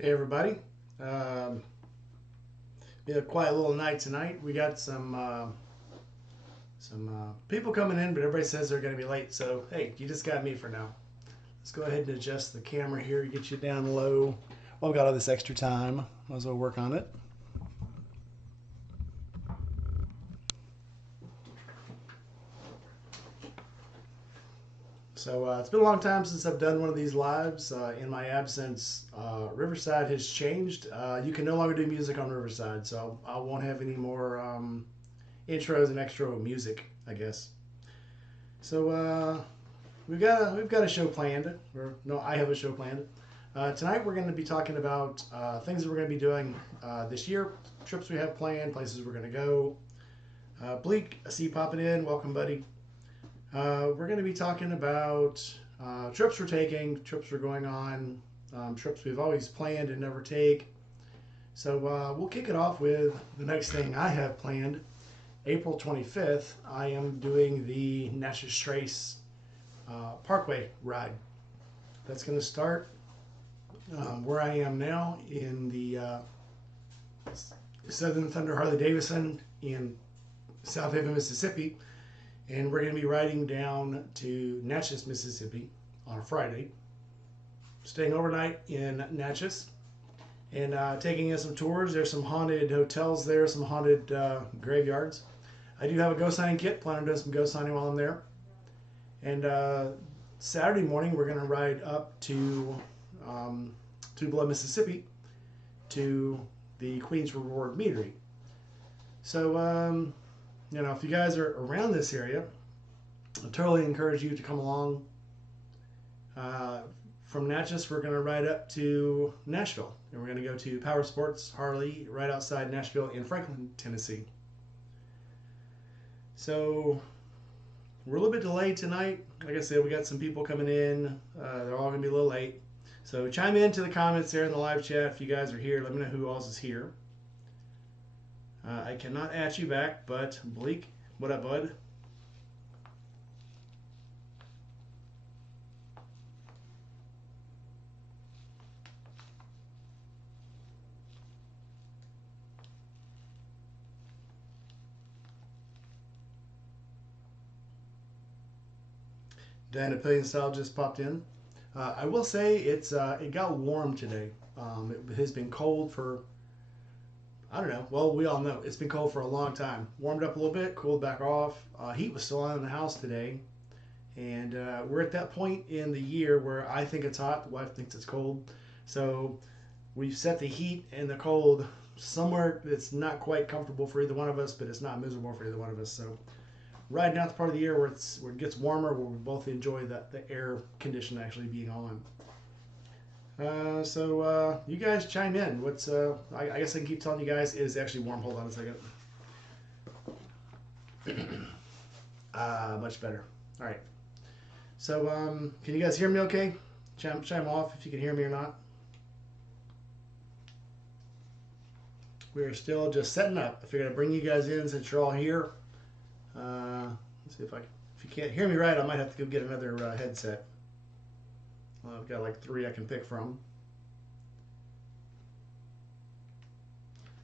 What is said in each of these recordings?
Hey everybody. Um, Be a quiet little night tonight. We got some people coming in, but everybody says they're going to be late. So hey, you just got me for now. Let's go ahead and adjust the camera here, get you down low. Well, we got all this extra time. Might as well work on it. So it's been a long time since I've done one of these lives. In my absence, Riverside has changed. You can no longer do music on Riverside, so I won't have any more intros and extra music, I guess. So we've got a show planned, or no, I have a show planned. Tonight we're going to be talking about things that we're going to be doing this year, trips we have planned, places we're going to go. Bleak, I see you popping in. Welcome, buddy. We're going to be talking about trips we're taking, trips we're going on, trips we've always planned and never take. So we'll kick it off with the next thing I have planned. April 25th, I am doing the Natchez Trace Parkway ride. That's going to start where I am now in the Southern Thunder Harley Davidson in South Haven, Mississippi. And we're going to be riding down to Natchez, Mississippi on a Friday, staying overnight in Natchez, and taking in some tours. There's some haunted hotels there, some haunted graveyards. I do have a ghost signing kit, plan on doing some ghost signing while I'm there. And Saturday morning, we're going to ride up to Tupelo, Mississippi, to the Queen's Reward Meadery. So, if you guys are around this area, I totally encourage you to come along. Uh, from Natchez, we're going to ride up to Nashville, and we're going to go to Power Sports Harley right outside Nashville in Franklin, Tennessee. So we're a little bit delayed tonight. Like I said, we got some people coming in. They're all going to be a little late. So chime into the comments there in the live chat if you guys are here. Let me know who else is here. I cannot at you back, but Bleak, what up, bud? Dan Apillion Style just popped in. I will say it got warm today. It has been cold for I don't know. Well, we all know it's been cold for a long time. Warmed up a little bit, cooled back off. Heat was still on in the house today, and we're at that point in the year where I think it's hot, the wife thinks it's cold. So we've set the heat and the cold somewhere that's not quite comfortable for either one of us, but it's not miserable for either one of us. So riding out the part of the year where it gets warmer, where we both enjoy the air condition actually being on. You guys chime in. I guess I can keep telling you guys it is actually warm. Hold on a second. Much better. All right. So, can you guys hear me okay? Chime off if you can hear me or not. We're still just setting up. I figured I'd bring you guys in since you're all here. Let's see if you can't hear me right, I might have to go get another headset. I've got like three I can pick from.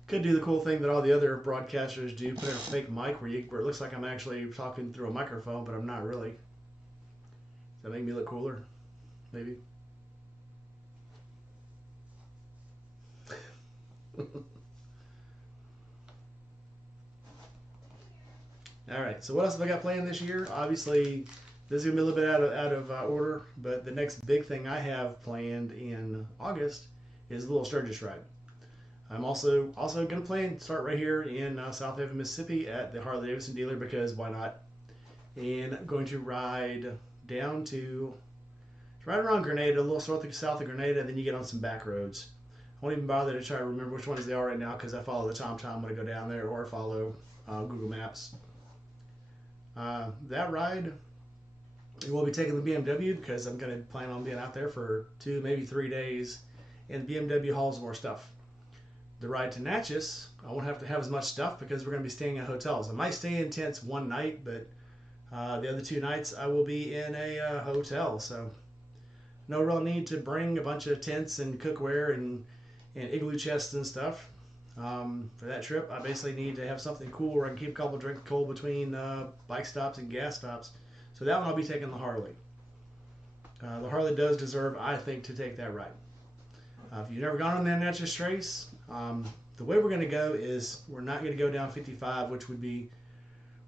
Could do the cool thing that all the other broadcasters do, put in a fake mic where it looks like I'm actually talking through a microphone, but I'm not really. Does that make me look cooler? Maybe. All right. So what else have I got planned this year? Obviously, this is gonna be a little bit out of order, but the next big thing I have planned in August is the Little Sturgis ride. I'm also going to plan start right here in South Haven, Mississippi at the Harley Davidson dealer because why not? And I'm going to ride down to right around Grenada, a little south of Grenada, and then you get on some back roads. I won't even bother to try to remember which ones they are right now because I follow the TomTom when I go down there or follow Google Maps. That ride, we'll be taking the BMW because I'm going to plan on being out there for 2, maybe 3 days, and the BMW hauls more stuff. The ride to Natchez, I won't have to have as much stuff because we're going to be staying in hotels. I might stay in tents one night, but the other 2 nights I will be in a hotel. So no real need to bring a bunch of tents and cookware and and igloo chests and stuff. For that trip, I basically need to have something cool where I can keep a couple drinks cold between bike stops and gas stops. So that one I'll be taking the Harley. The Harley does deserve, I think, to take that ride. If you've never gone on the Natchez Trace, the way we're going to go is we're not going to go down 55, which would be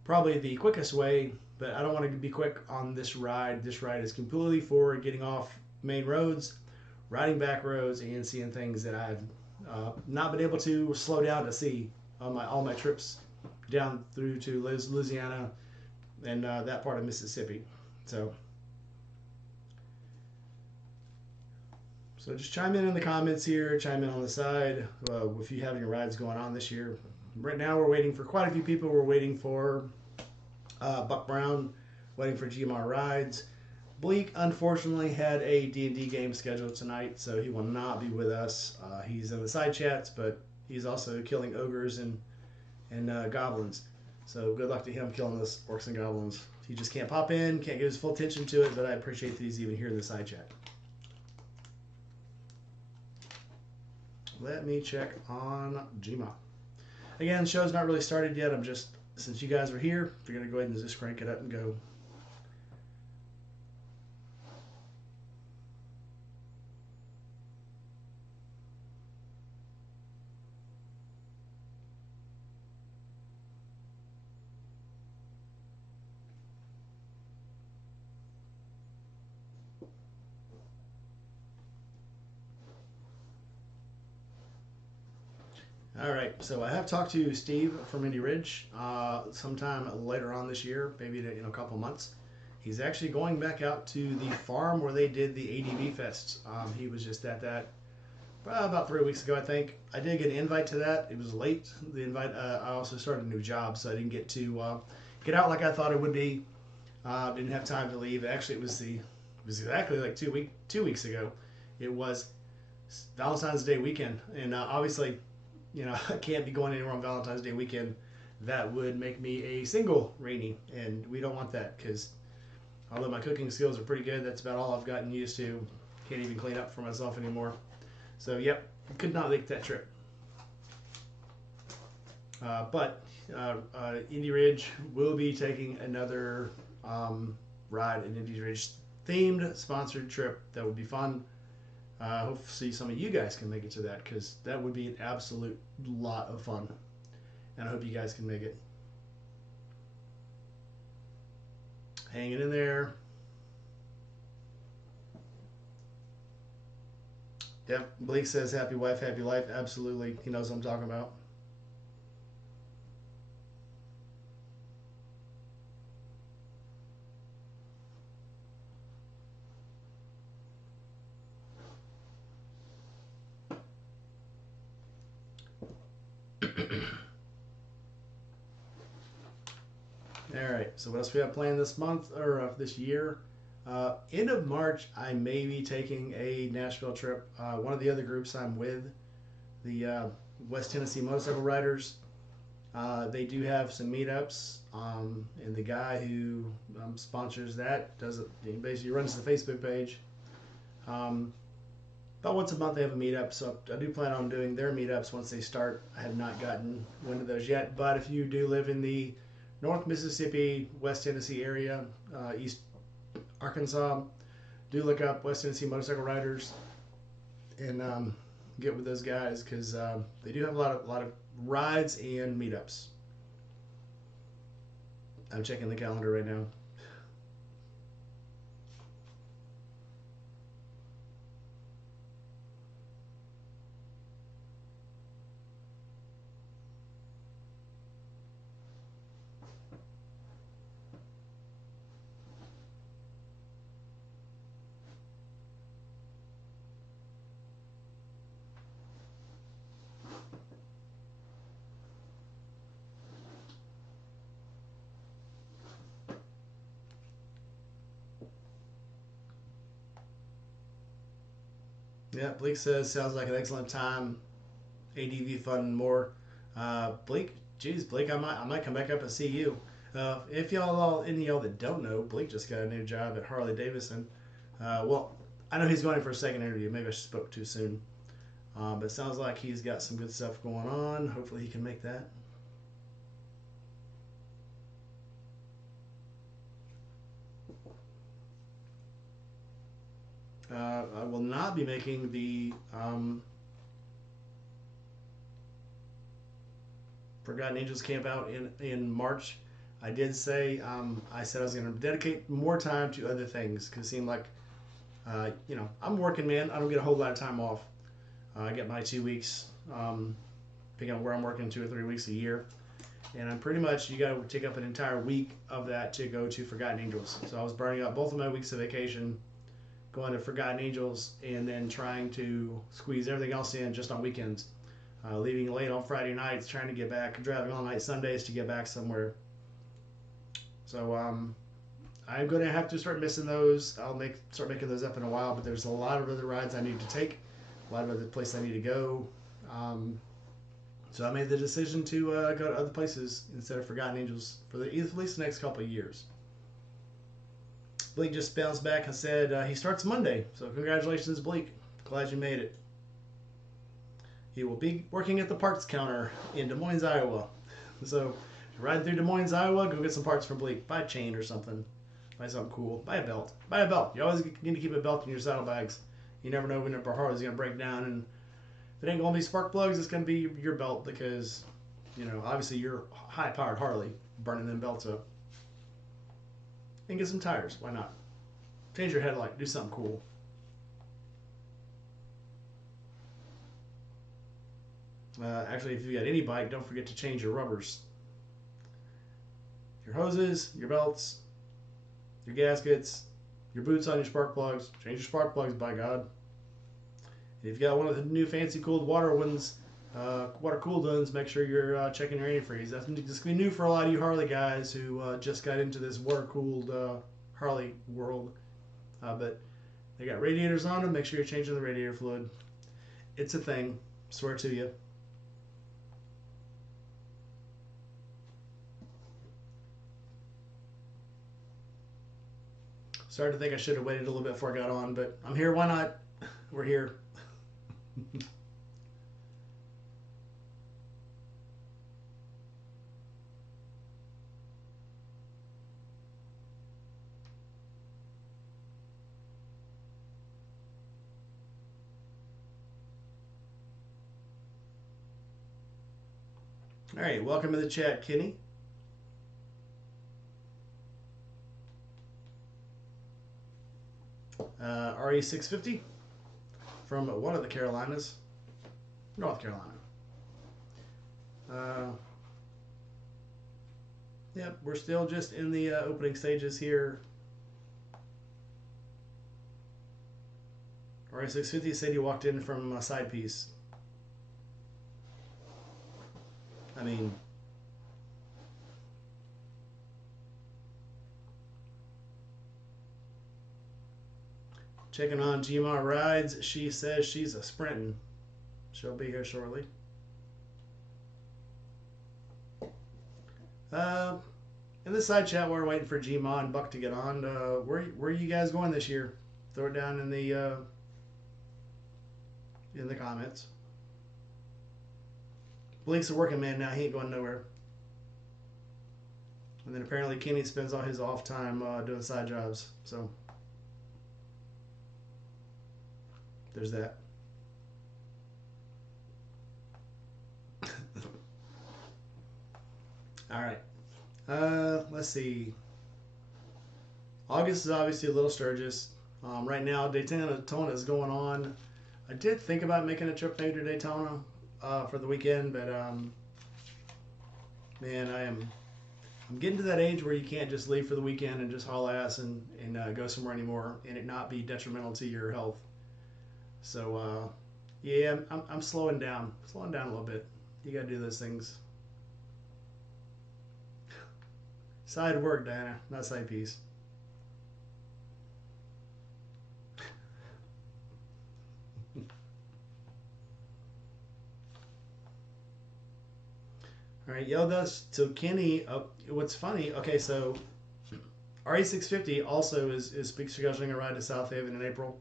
probably the quickest way, but I don't want to be quick on this ride. This ride is completely for getting off main roads, riding back roads, and seeing things that I've not been able to slow down to see on all my trips down through to Louisiana and that part of Mississippi. So just chime in the comments here, chime in on the side if you have any rides going on this year. Right now we're waiting for quite a few people. We're waiting for Buck Brown, waiting for GMR Rides. Bleak unfortunately had a D&D game scheduled tonight, so he will not be with us. He's in the side chats, but he's also killing ogres and goblins. So good luck to him killing those orcs and goblins. He just can't pop in, can't give his full attention to it, but I appreciate that he's even here in the side chat. Let me check on Gma. Again, the show's not really started yet. I'm just, since you guys are here, we're going to go ahead and just crank it up and go. All right, so I have talked to Steve from Indy Ridge sometime later on this year, maybe in a couple months. He's actually going back out to the farm where they did the ADV Fest. He was just at that about 3 weeks ago, I think. I did get an invite to that. It was late. The invite. I also started a new job, so I didn't get to get out like I thought it would be. Didn't have time to leave. Actually, it was exactly like 2 weeks ago. It was Valentine's Day weekend, and obviously, I can't be going anywhere on Valentine's Day weekend. That would make me a single Rainy, and we don't want that because although my cooking skills are pretty good, that's about all I've gotten used to. Can't even clean up for myself anymore. So, yep, could not make that trip. But Indy Ridge will be taking another ride, an Indy Ridge themed sponsored trip. That would be fun. Hopefully some of you guys can make it to that because that would be an absolute lot of fun. And I hope you guys can make it. Hanging in there. Yep, Blake says happy wife, happy life. Absolutely. He knows what I'm talking about. All right, so what else we have planned this month or this year? End of March, I may be taking a Nashville trip. One of the other groups I'm with, the West Tennessee Motorcycle Riders, they do have some meetups, and the guy who sponsors that does it. He basically runs the Facebook page. About once a month they have a meetup, so I do plan on doing their meetups once they start. I have not gotten one of those yet, but if you do live in the North Mississippi, West Tennessee area, East Arkansas, do look up West Tennessee Motorcycle Riders and get with those guys because they do have a lot of rides and meetups. I'm checking the calendar right now. Yeah, Blake says sounds like an excellent time. ADV fun and more. Blake, geez, Blake, I might come back up and see you. If any of y'all that don't know, Blake just got a new job at Harley Davidson. Well, I know he's going in for a second interview. Maybe I spoke too soon. But it sounds like he's got some good stuff going on. Hopefully he can make that. I will not be making the Forgotten Angels camp out in March. I did say I said I was going to dedicate more time to other things because it seemed like I'm a working man. I don't get a whole lot of time off. I get my 2 weeks, depending on where I'm working, 2 or 3 weeks a year, and I'm pretty much you got to take up an entire week of that to go to Forgotten Angels. So I was burning up both of my weeks of vacation, going to Forgotten Angels, and then trying to squeeze everything else in just on weekends. Leaving late on Friday nights, trying to get back, driving all night Sundays to get back somewhere. So I'm going to have to start missing those. I'll start making those up in a while, but there's a lot of other rides I need to take, a lot of other places I need to go. So I made the decision to go to other places instead of Forgotten Angels for at least the next couple of years. Bleak just bounced back and said he starts Monday. So congratulations, Bleak. Glad you made it. He will be working at the parts counter in Des Moines, Iowa. So riding through Des Moines, Iowa, go get some parts from Bleak. Buy a chain or something. Buy something cool. Buy a belt. Buy a belt. You always need to keep a belt in your saddlebags. You never know when a Harley's going to break down. And if it ain't going to be spark plugs, it's going to be your belt because, obviously you're high-powered Harley burning them belts up. And get some tires. Why not? Change your headlight. Do something cool. Actually, if you got any bike, don't forget to change your rubbers. Your hoses, your belts, your gaskets, your boots on your spark plugs. Change your spark plugs, by God. And if you got one of the new fancy cooled water ones, water cooled ones, make sure you're checking your antifreeze. That's going to be new for a lot of you Harley guys who just got into this water cooled Harley world. But they got radiators on them. Make sure you're changing the radiator fluid. It's a thing. Swear to you. Started to think I should have waited a little bit before I got on, but I'm here. Why not? We're here. All right, welcome to the chat, Kenny. RE650 from one of the Carolinas, North Carolina. Yep, we're still just in the opening stages here. RE650 said he walked in from a side piece. I mean, checking on Gma Rides. She says she's a sprinting. She'll be here shortly. In the side chat, we're waiting for Gma and Buck to get on. Where are you guys going this year? Throw it down in the comments. Blake's a working man now. He ain't going nowhere. And then apparently Kenny spends all his off time doing side jobs. So there's that. All right. Let's see. August is obviously a little Sturgis. Right now, Daytona is going on. I did think about making a trip maybe to Daytona for the weekend, but man, I'm getting to that age where you can't just leave for the weekend and just haul ass and go somewhere anymore and it not be detrimental to your health. So yeah, I'm slowing down a little bit. You gotta do those things. Side work, Diana, not side piece. All right, Yell Dust. So Kenny, what's funny? Okay, so RE650 also is scheduling a ride to South Haven in April,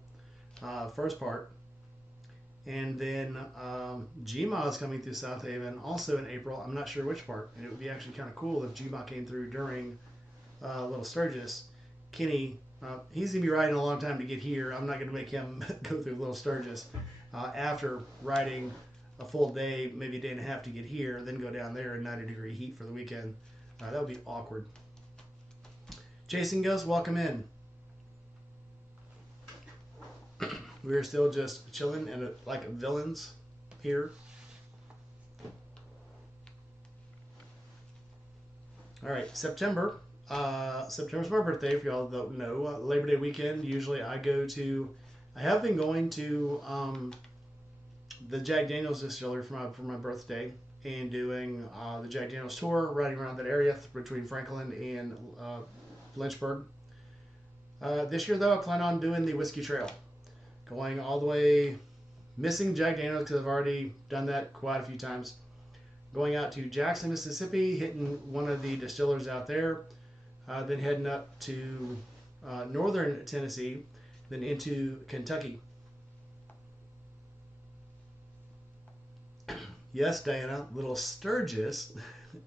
first part, And then GMA is coming through South Haven also in April. I'm not sure which part. And it would be actually kind of cool if GMA came through during Little Sturgis. Kenny, he's going to be riding a long time to get here. I'm not going to make him go through Little Sturgis after riding a full day, maybe a day and a half to get here, then go down there in 90-degree heat for the weekend. That would be awkward. Jason Ghost, welcome in. We are still just chilling and like villains here. All right, September. September's my birthday. If y'all don't know, Labor Day weekend. Usually, I have been going to the Jack Daniel's distillery for my birthday and doing the Jack Daniel's tour, riding around that area between Franklin and Lynchburg. This year, though, I plan on doing the Whiskey Trail. Going all the way, missing Jack Daniels because I've already done that quite a few times. Going out to Jackson, Mississippi, hitting one of the distillers out there, then heading up to northern Tennessee, then into Kentucky. Yes, Diana, Little Sturgis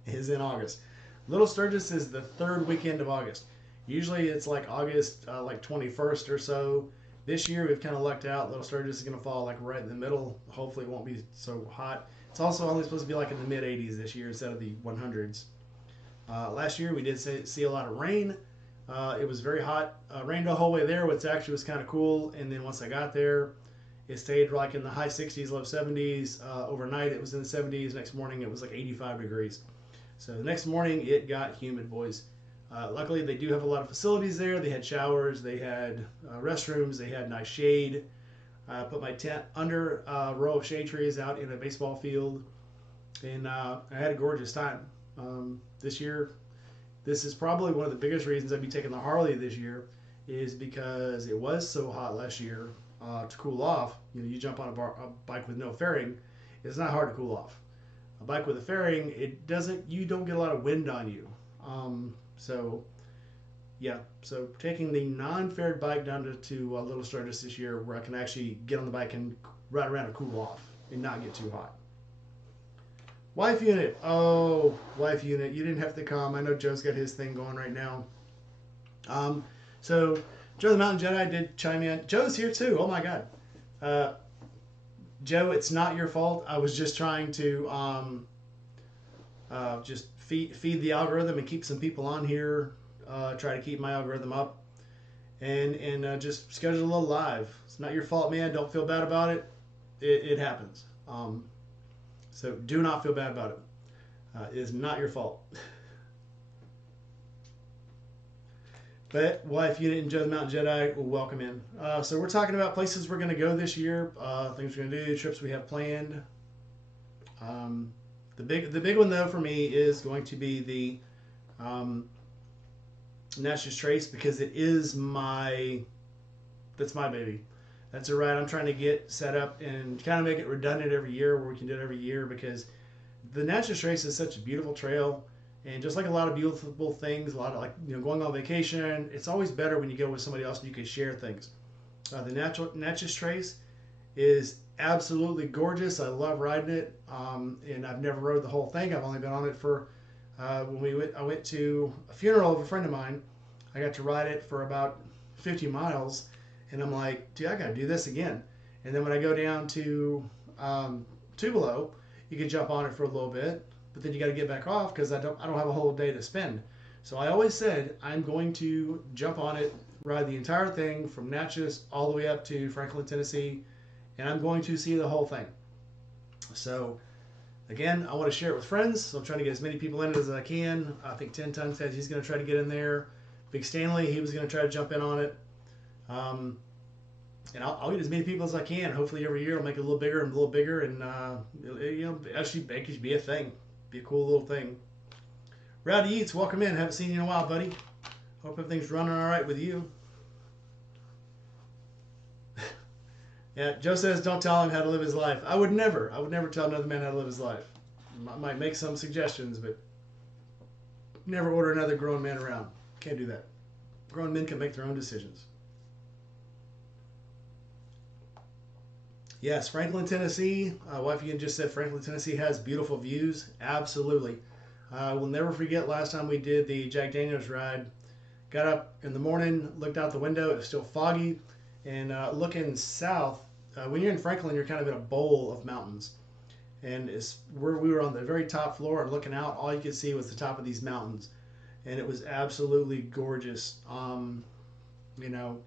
is in August. Little Sturgis is the third weekend of August. Usually it's like August, like 21st or so. This year we've kind of lucked out. Little Sturgis is going to fall like right in the middle. Hopefully it won't be so hot. It's also only supposed to be like in the mid 80s this year instead of the 100s. Last year we did see a lot of rain. It was very hot. Rained the whole way there, which actually was kind of cool. And then once I got there, it stayed like in the high 60s, low 70s. Overnight it was in the 70s. Next morning it was like 85 degrees. So the next morning it got humid, boys. Luckily, they do have a lot of facilities there. They had showers, they had restrooms, they had nice shade. I put my tent under a row of shade trees out in a baseball field, and I had a gorgeous time. This year, this is probably one of the biggest reasons I'd be taking the Harley this year, is because it was so hot last year. To cool off, you jump on a bike with no fairing, it's not hard to cool off. A bike with a fairing, you don't get a lot of wind on you. So taking the non-faired bike down to Little Sturgis this year, where I can actually get on the bike and ride around and cool off and not get too hot. Wife unit. Oh, wife unit. You didn't have to come. I know Joe's got his thing going right now. So Joe the Mountain Jedi did chime in. Joe's here too. Oh my God. Joe, it's not your fault. I was just trying to just feed the algorithm and keep some people on here. Try to keep my algorithm up, and just schedule a little live. It's not your fault, man. Don't feel bad about it. It happens. So do not feel bad about it. It is not your fault. But wife unit and Joe the Mountain Jedi will welcome in. So we're talking about places we're going to go this year, things we're going to do, trips we have planned. The big one though for me is going to be the Natchez Trace, because that's my baby. That's a ride I'm trying to get set up and kind of make it redundant every year, where we can do it every year, because the Natchez Trace is such a beautiful trail, and just like a lot of beautiful things, a lot of going on vacation, it's always better when you go with somebody else and you can share things. The Natchez Trace is absolutely gorgeous. I love riding it, and I've never rode the whole thing. I've only been on it for I went to a funeral of a friend of mine. I got to ride it for about 50 miles, and I'm like, dude, I got to do this again. And then when I go down to Tupelo, you can jump on it for a little bit, but then you got to get back off because I don't have a whole day to spend. So I always said I'm going to jump on it, ride the entire thing from Natchez all the way up to Franklin, Tennessee, and I'm going to see the whole thing. So again, I want to share it with friends, so I'm trying to get as many people in it as I can. I think 10 Ton said he's going to try to get in there. Big Stanley, he was going to try to jump in on it. And I'll get as many people as I can. Hopefully every year I'll make it a little bigger and a little bigger, and actually make it be a thing. Be a cool little thing. Rowdy Eats, welcome in. Haven't seen you in a while, buddy. Hope everything's running all right with you. Yeah, Joe says don't tell him how to live his life. I would never tell another man how to live his life. I might make some suggestions, but never order another grown man around. Can't do that. Grown men can make their own decisions. Yes, Franklin, Tennessee. Wife again just said Franklin, Tennessee has beautiful views. Absolutely. We'll never forget last time we did the Jack Daniels ride. Got up in the morning, looked out the window. It was still foggy, and looking south. When you're in Franklin, you're kind of in a bowl of mountains, and it's where we were on the very top floor and looking out. All you could see was the top of these mountains, and it was absolutely gorgeous. You know,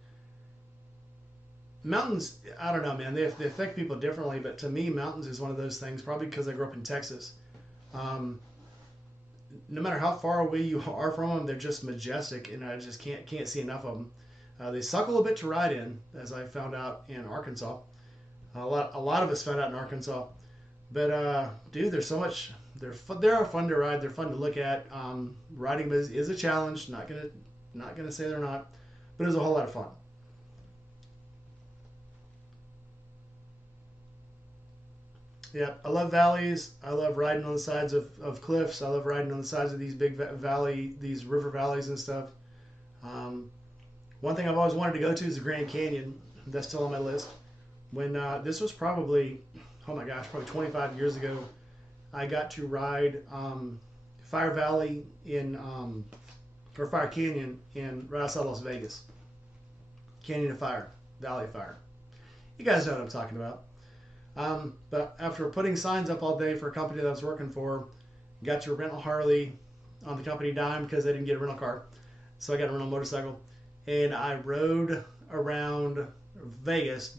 mountains. I don't know, man. They affect people differently, but to me, mountains is one of those things. Probably because I grew up in Texas. Um, no matter how far away you are from them, they're just majestic, and I just can't see enough of them. They suck a little bit to ride in, as I found out in Arkansas. A lot of us found out in Arkansas. But dude, there's so much. They're fun to ride. They're fun to look at. Riding is a challenge. Not gonna say they're not, but it's a whole lot of fun. Yeah, I love valleys. I love riding on the sides of cliffs. I love riding on the sides of these big valley, these river valleys and stuff. Um, One thing I've always wanted to go to is the Grand Canyon. That's still on my list. When this was probably, oh my gosh, probably 25 years ago, I got to ride Fire Valley or Fire Canyon in right outside Las Vegas. Canyon of Fire, Valley of Fire. You guys know what I'm talking about. But after putting signs up all day for a company that I was working for, got to rent a Harley on the company dime because they didn't get a rental car. So I got a rental motorcycle. And I rode around Vegas,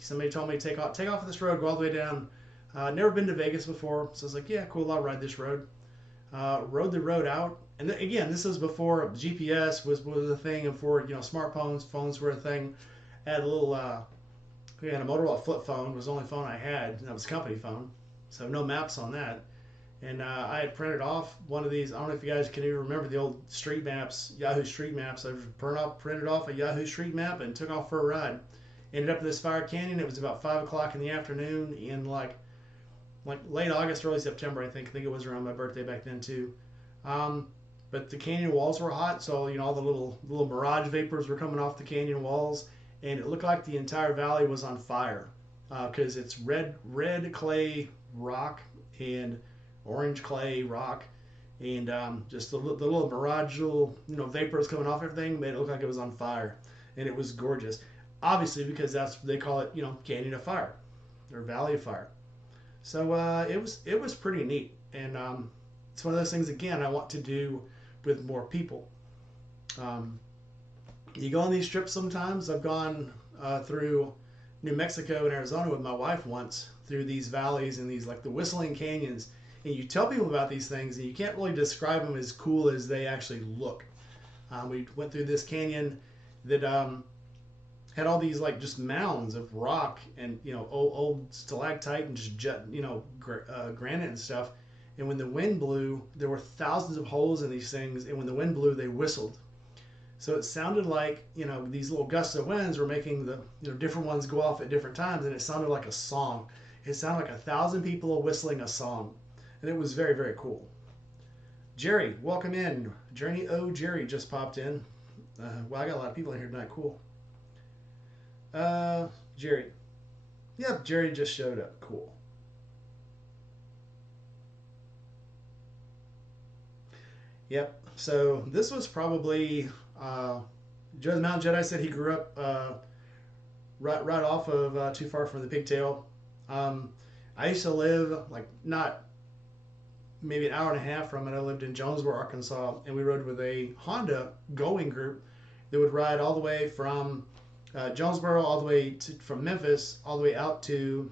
somebody told me to take off of this road, go all the way down. Never been to Vegas before, so I was like, yeah, cool, I'll ride this road. Rode the road out, and again, this was before GPS was a thing, and before phones were a thing. I had we had a Motorola flip phone, was the only phone I had, and that was a company phone, so no maps on that. And I had printed off one of these. I don't know if you guys can even remember the old street maps, Yahoo Street Maps. I printed off a Yahoo Street Map and took off for a ride. Ended up in this Fire Canyon. It was about 5 o'clock in the afternoon in like late August, early September. I think it was around my birthday back then too. Um, but the canyon walls were hot, so all the little mirage vapors were coming off the canyon walls, and it looked like the entire valley was on fire because it's red clay rock and orange clay rock, and just the little mirage, little vapors coming off everything made it look like it was on fire, and it was gorgeous. Obviously, because that's they call it, Canyon of Fire or Valley of Fire. So it was pretty neat, and it's one of those things again I want to do with more people. Um, you go on these trips sometimes. I've gone through New Mexico and Arizona with my wife once through these valleys and these like the Whistling Canyons, and you tell people about these things, and you can't really describe them as cool as they actually look. We went through this canyon that had all these like just mounds of rock and old stalactite and just granite and stuff. And when the wind blew, there were thousands of holes in these things, and when the wind blew, they whistled. So it sounded like these little gusts of winds were making the different ones go off at different times, and it sounded like a song. It sounded like 1,000 people whistling a song, and it was very, very cool. Jerry, welcome in. Journey O Jerry just popped in. Well, I got a lot of people in here tonight. Cool. Jerry. Yep, Jerry just showed up. Cool. Yep. So this was probably Joe's Mountain Jedi said he grew up right off of too far from the Pigtail. Um, I used to live like not maybe an hour and a half from it. I lived in Jonesboro, Arkansas, and we rode with a Honda going group that would ride all the way from Jonesboro, all the way from Memphis, all the way out to,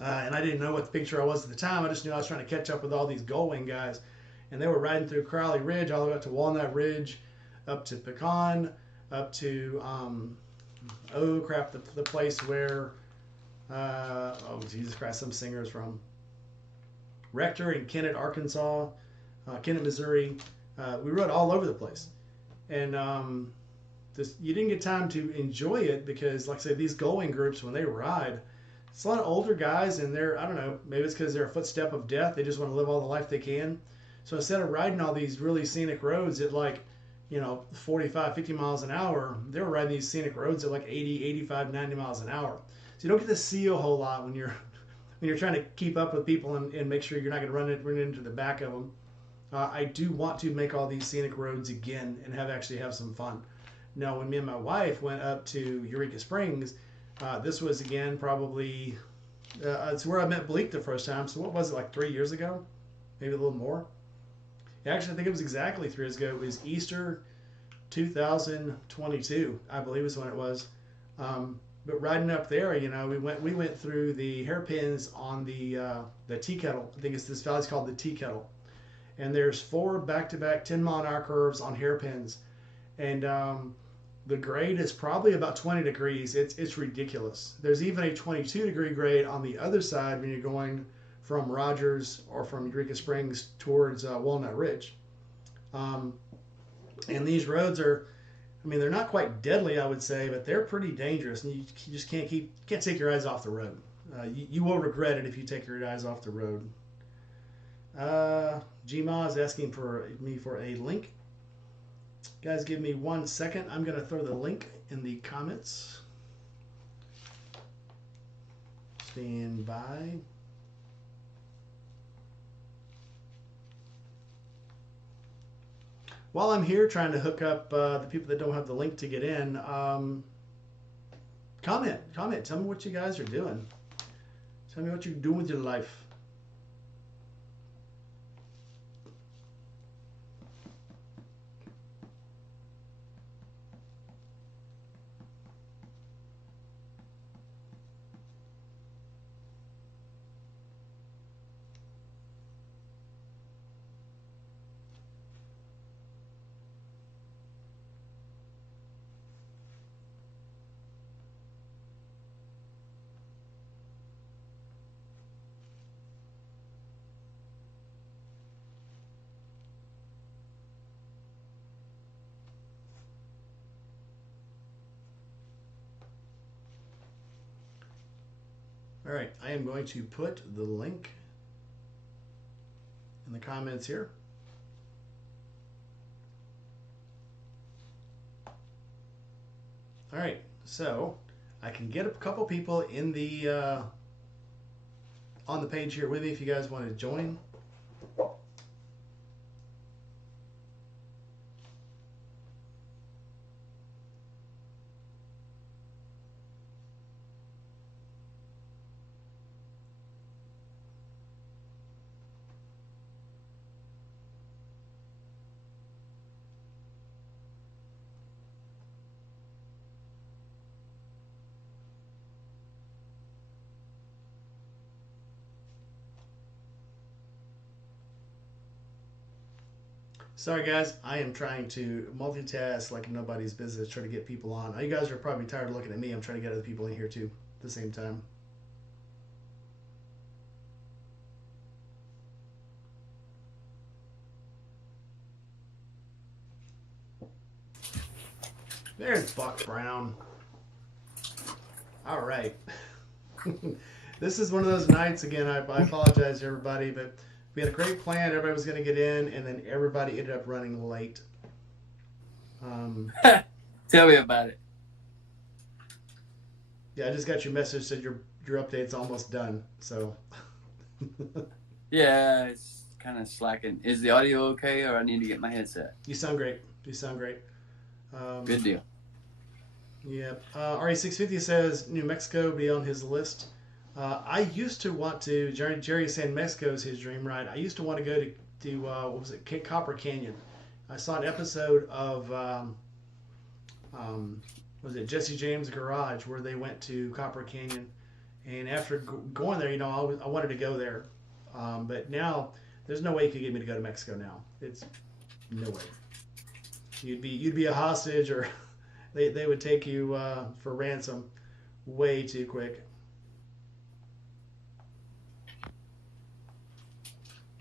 and I didn't know what the picture I was at the time. I just knew I was trying to catch up with all these Gullwing guys, and they were riding through Crowley Ridge, all the way up to Walnut Ridge, up to Pecan, up to oh crap, the place where oh Jesus Christ, some singers from Rector in Kennett, Arkansas, Kennett, Missouri. We rode all over the place, and you didn't get time to enjoy it because, like I say, these going groups when they ride, it's a lot of older guys, and I don't know, maybe it's because they're a footstep of death. They just want to live all the life they can. So instead of riding all these really scenic roads at 45, 50 miles an hour, they were riding these scenic roads at like 80, 85, 90 miles an hour. you don't get to see a whole lot when you're trying to keep up with people and make sure you're not going to run into the back of them. I do want to make all these scenic roads again and actually have some fun. Now, when me and my wife went up to Eureka Springs, this was again probably it's where I met Bleak the first time. So what was it, like 3 years ago? Maybe a little more. Actually, I think it was exactly 3 years ago. It was Easter 2022, I believe is when it was. But riding up there, we went through the hairpins on the Tea Kettle. I think this valley's called the Tea Kettle, and there's 4 back-to-back 10-mile-an-hour curves on hairpins, and the grade is probably about 20 degrees. It's ridiculous. There's even a 22-degree grade on the other side when you're going from Rogers or from Eureka Springs towards Walnut Ridge. And these roads are, they're not quite deadly, I would say, but they're pretty dangerous, and you just can't take your eyes off the road. You will regret it if you take your eyes off the road. Gma is asking me for a link. Guys, give me 1 second. I'm going to throw the link in the comments. Stand by. While I'm here trying to hook up the people that don't have the link to get in, comment. Tell me what you guys are doing. Tell me what you're doing with your life. All right, I am going to put the link in the comments here. All right, so I can get a couple people in the on the page here with me if you guys want to join. Sorry guys, I am trying to multitask like nobody's business, trying to get people on. You guys are probably tired of looking at me. I'm trying to get other people in here too at the same time. There's Buck Brown. All right. This is one of those nights, again, I apologize to everybody, but we had a great plan. Everybody was going to get in, and then everybody ended up running late. Tell me about it. Yeah, I just got your message, said your update's almost done. So. Yeah, it's kind of slacking. Is the audio okay, or I need to get my headset? You sound great. Good deal. Yeah. RA650 says New Mexico be on his list. I used to want to. Jerry is saying Mexico is his dream ride. I used to want to go to what was it? Copper Canyon. I saw an episode of was it Jesse James Garage where they went to Copper Canyon, and after going there, I wanted to go there, but now there's no way you could get me to go to Mexico now. It's no way. You'd be a hostage, or they would take you for ransom way too quick.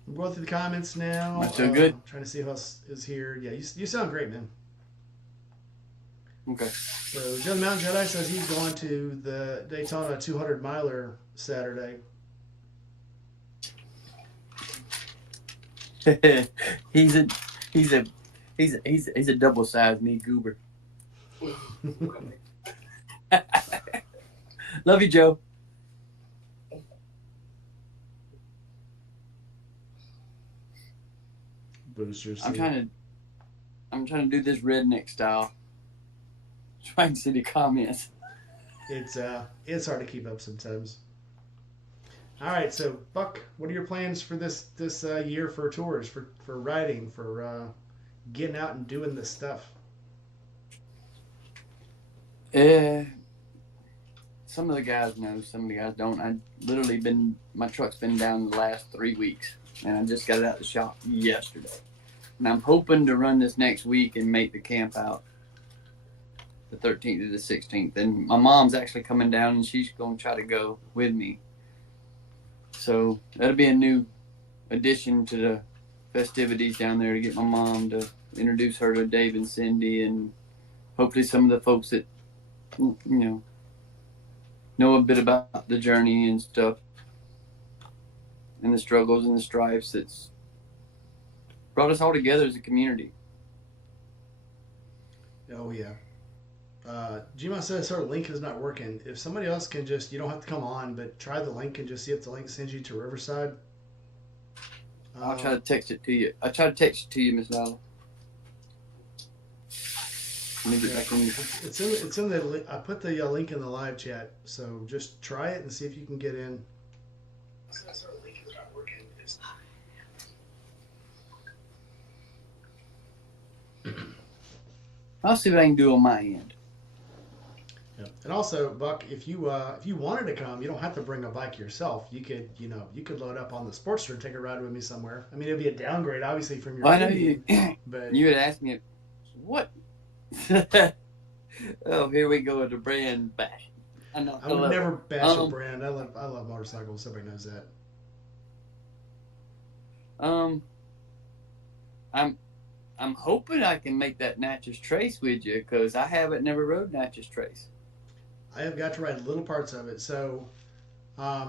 I'm going through the comments now. Not so good. Trying to see who else is here. Yeah, you sound great, man. Okay. So Joe the Mountain Jedi says he's going to the Daytona 200 miler Saturday. he's a double-sized me goober. Love you, Joe. Boosters. I'm trying to do this redneck style. Trying to see the comments. It's hard to keep up sometimes. All right, so Buck, what are your plans for this year for tours, for riding, for getting out and doing this stuff? Some of the guys know, some of the guys don't. My truck's been down the last 3 weeks, and I just got it out the shop yesterday. And I'm hoping to run this next week and make the camp out the 13th to the 16th. And my mom's actually coming down, and she's going to try to go with me. So that'll be a new addition to the festivities down there, to get my mom to introduce her to Dave and Cindy, and hopefully some of the folks that, know a bit about the journey and stuff, and the struggles and the stripes that's brought us all together as a community. Oh yeah. Gmail says her link is not working. If somebody else can just, you don't have to come on, but try the link and just see if the link sends you to Riverside. I'll try to text it to you. I try to text it to you, Miss Lala. Let me get back in. It's in the. I put the link in the live chat, so just try it and see if you can get in. Her link is not working. I'll see what I can do on my end. Yep. And also, Buck, if you wanted to come, you don't have to bring a bike yourself. You could load up on the Sportster and take a ride with me somewhere. I mean, it'd be a downgrade, obviously, from your. I know you. But you had asked me, what? Oh, here we go with the brand bash. I would never bash a brand. I love motorcycles. Everybody knows that. I'm hoping I can make that Natchez Trace with you, because I haven't never rode Natchez Trace. I have got to ride little parts of it. So, a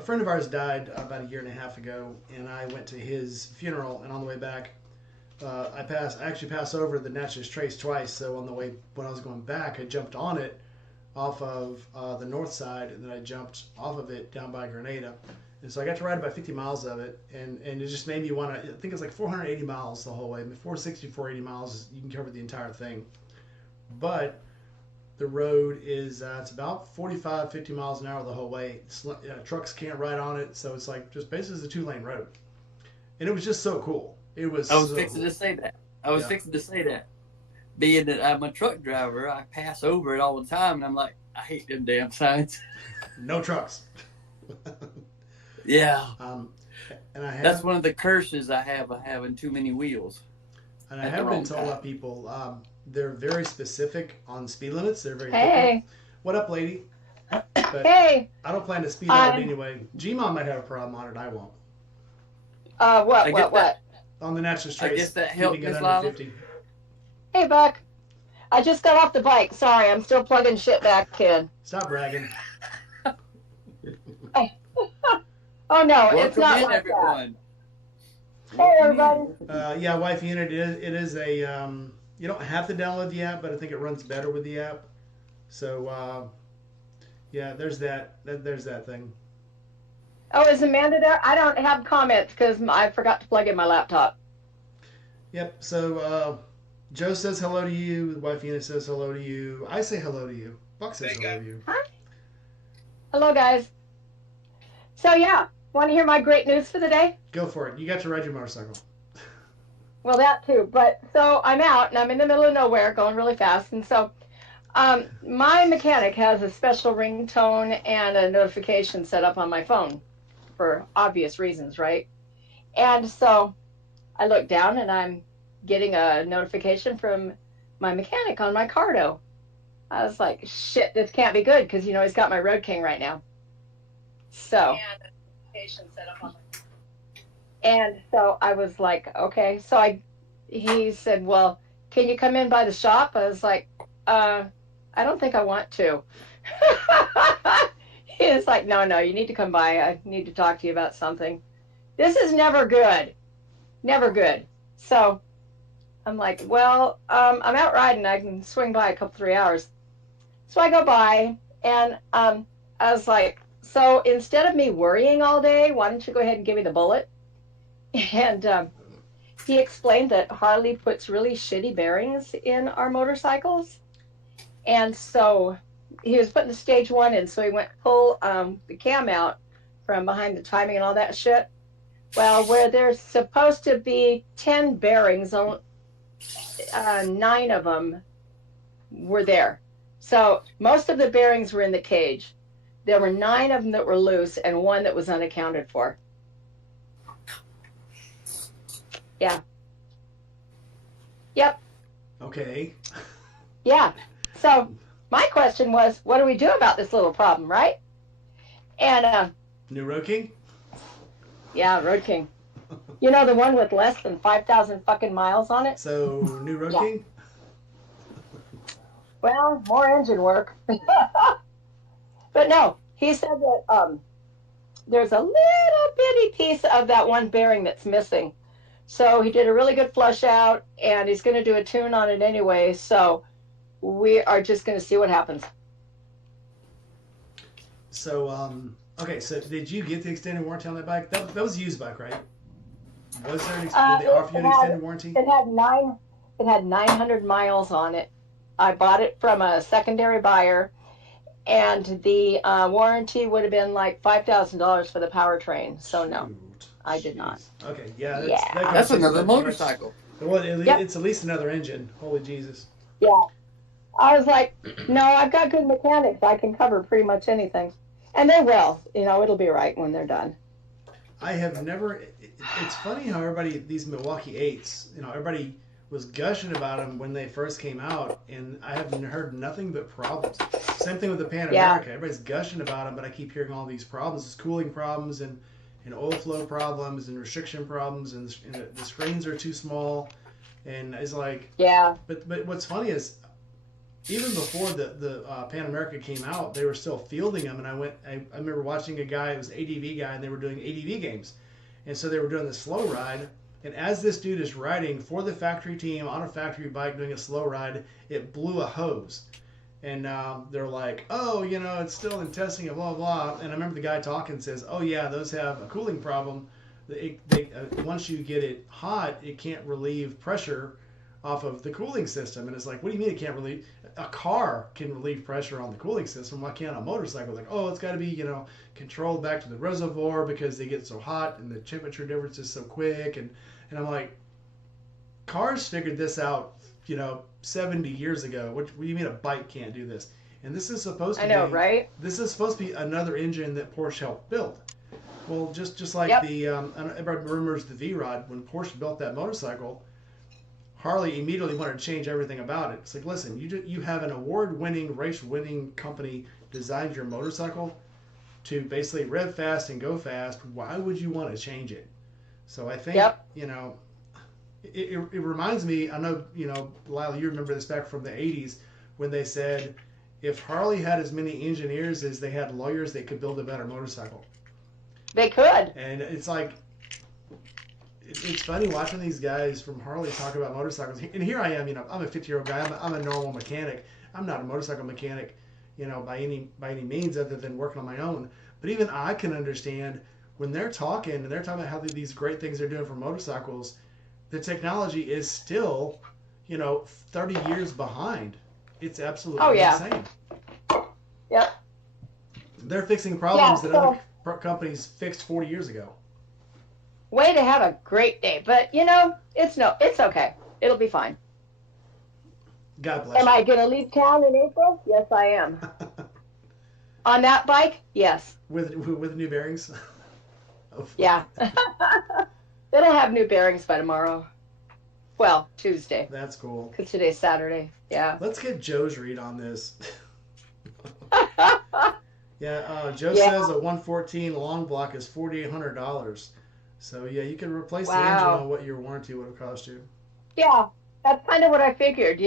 friend of ours died about 1.5 years ago, and I went to his funeral, and on the way back, I actually passed over the Natchez Trace twice. So on the way, when I was going back, I jumped on it off of the north side, and then I jumped off of it down by Grenada. And so I got to ride about 50 miles of it, and it just made me want to. I think it's like 480 miles the whole way. 460, 480 miles, you can cover the entire thing. But the road is it's about 45, 50 miles an hour the whole way. Trucks can't ride on it, so it's like just basically a 2-lane road. And it was just so cool. It was. I was fixing to say that. Being that I'm a truck driver, I pass over it all the time, and I'm like, I hate them damn signs. No trucks. Yeah. And that's one of the curses I have of having too many wheels. And I have been told by people, they're very specific on speed limits. They're very Hey. What up, lady? But Hey. I don't plan to speed on it anyway. Gmom might have a problem on it. I won't. What? On the Natchez Trace. I guess that helped, keeping it Miss under Lala. 50. Hey, Buck. I just got off the bike. Sorry, I'm still plugging shit back in. Stop bragging. Oh, no, Welcome it's not in, like everyone. that. Hey, everybody. Yeah, Wifey Unit, it is a, you don't have to download the app, but I think it runs better with the app. So, yeah, there's that thing. Oh, is Amanda there? I don't have comments because I forgot to plug in my laptop. Yep, so Joe says hello to you. Wifey Unit says hello to you. I say hello to you. Buck says hello to you. Hi. Hello, guys. So, yeah, want to hear my great news for the day? Go for it. You got to ride your motorcycle. Well, that too. But so I'm out and I'm in the middle of nowhere going really fast. And so my mechanic has a special ringtone and a notification set up on my phone for obvious reasons, right? And so I look down and I'm getting a notification from my mechanic on my Cardo. I was like, shit, this can't be good because, he's got my Road King right now. So. And so I was like, okay. So he said, well, can you come in by the shop? I was like, I don't think I want to. He was like, no, you need to come by. I need to talk to you about something. This is never good. Never good. So I'm like, well, I'm out riding. I can swing by a couple, 3 hours. So I go by, and I was like, so instead of me worrying all day, why don't you go ahead and give me the bullet? And he explained that Harley puts really shitty bearings in our motorcycles. And so he was putting the stage one in, so he went to pull the cam out from behind the timing and all that shit. Well, where there's supposed to be 10 bearings, 9 of them were there. So most of the bearings were in the cage. There were 9 of them that were loose and 1 that was unaccounted for. Yeah. Yep. Okay. Yeah. So my question was, what do we do about this little problem, right? And New Road King? yeah, Road King. You know, the one with less than 5,000 fucking miles on it? So, New Road Yeah. King? Well, more engine work. But no, he said that there's a little bitty piece of that one bearing that's missing. So he did a really good flush out, and he's going to do a tune on it anyway. So we are just going to see what happens. So, okay, so did you get the extended warranty on that bike? That was a used bike, right? Was there did they offer you an extended warranty? It had 900 miles on it. I bought it from a secondary buyer, and the warranty would have been like $5,000 for the powertrain. So no, Shoot. I did not. Okay, yeah, Yeah. that That's costs another that much. motorcycle. Well, Yep. it's at least another engine. Holy Jesus. Yeah. I was like, no, I've got good mechanics. I can cover pretty much anything. And they will. You know, it'll be right when they're done. I have never. It's funny how everybody, these Milwaukee 8s, everybody was gushing about them when they first came out, and I haven't heard nothing but problems. Same thing with the Pan Yeah. America. Everybody's gushing about them, but I keep hearing all these problems. There's cooling problems and oil flow problems and restriction problems, and the screens are too small. And it's like, Yeah. but what's funny is, even before the Pan America came out, they were still fielding them. And I remember watching a guy, it was an ADV guy, and they were doing ADV games. And so they were doing the slow ride. And as this dude is riding for the factory team on a factory bike doing a slow ride, it blew a hose. And they're like, oh, it's still in testing and blah, blah. And I remember the guy talking says, oh, yeah, those have a cooling problem. Once you get it hot, it can't relieve pressure off of the cooling system. And it's like, what do you mean it can't relieve? A car can relieve pressure on the cooling system. Why can't a motorcycle? Like, oh, it's got to be, controlled back to the reservoir because they get so hot and the temperature difference is so quick. And I'm like, cars figured this out, 70 years ago. What do you mean a bike can't do this? And this is supposed to I know, be, right? This is supposed to be another engine that Porsche helped build. Well, just like Yep. everybody remembers the V-Rod, when Porsche built that motorcycle, Harley immediately wanted to change everything about it. It's like, listen, you have an award-winning, race-winning company designed your motorcycle to basically rev fast and go fast. Why would you want to change it? So I think, Yep. it reminds me, I know, Lyle, you remember this back from the 80s when they said if Harley had as many engineers as they had lawyers, they could build a better motorcycle. They could. And it's like, it's funny watching these guys from Harley talk about motorcycles. And here I am, I'm a 50-year-old guy. I'm a normal mechanic. I'm not a motorcycle mechanic, by any means other than working on my own. But even I can understand when they're talking and they're talking about how these great things they're doing for motorcycles, the technology is still, 30 years behind. It's absolutely insane. Yep. They're fixing problems Yeah, that other companies fixed 40 years ago. Way to have a great day. But, it's okay. It'll be fine. God bless Am I going to leave town in April? Yes, I am. On that bike? Yes. with new bearings. Yeah. It'll have new bearings by tomorrow. Well, Tuesday, That's cool. because today's Saturday. Yeah. Let's get Joe's read on this. Yeah, Joe Yeah. says a 114 long block is $4,800. So yeah, you can replace the Wow. engine on what your warranty would have cost you. Yeah, that's kind of what I figured,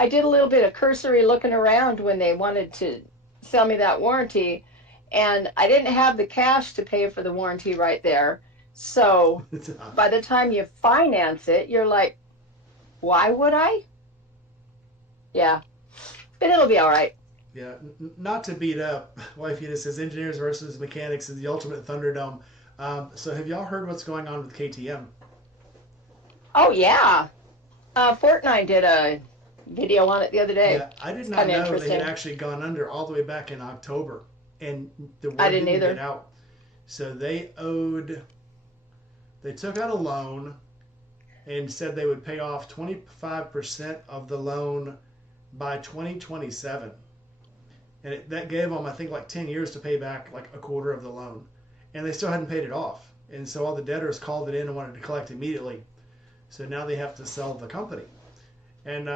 I did a little bit of cursory looking around when they wanted to sell me that warranty, and I didn't have the cash to pay for the warranty right there. So by the time you finance it, you're like, why would I? Yeah, but it'll be all right. Yeah, not to beat up, Wife Unit says engineers versus mechanics is the ultimate Thunderdome. So have y'all heard what's going on with KTM? Oh yeah. Fortnite did a video on it the other day. Yeah, I did It's not kind of know they had interesting. actually gone under all the way back in October, and the I word didn't didn't get either. out. So they took out a loan and said they would pay off 25% of the loan by 2027. And that gave them, I think, like 10 years to pay back like a quarter of the loan. And they still hadn't paid it off. And so all the debtors called it in and wanted to collect immediately. So now they have to sell the company. And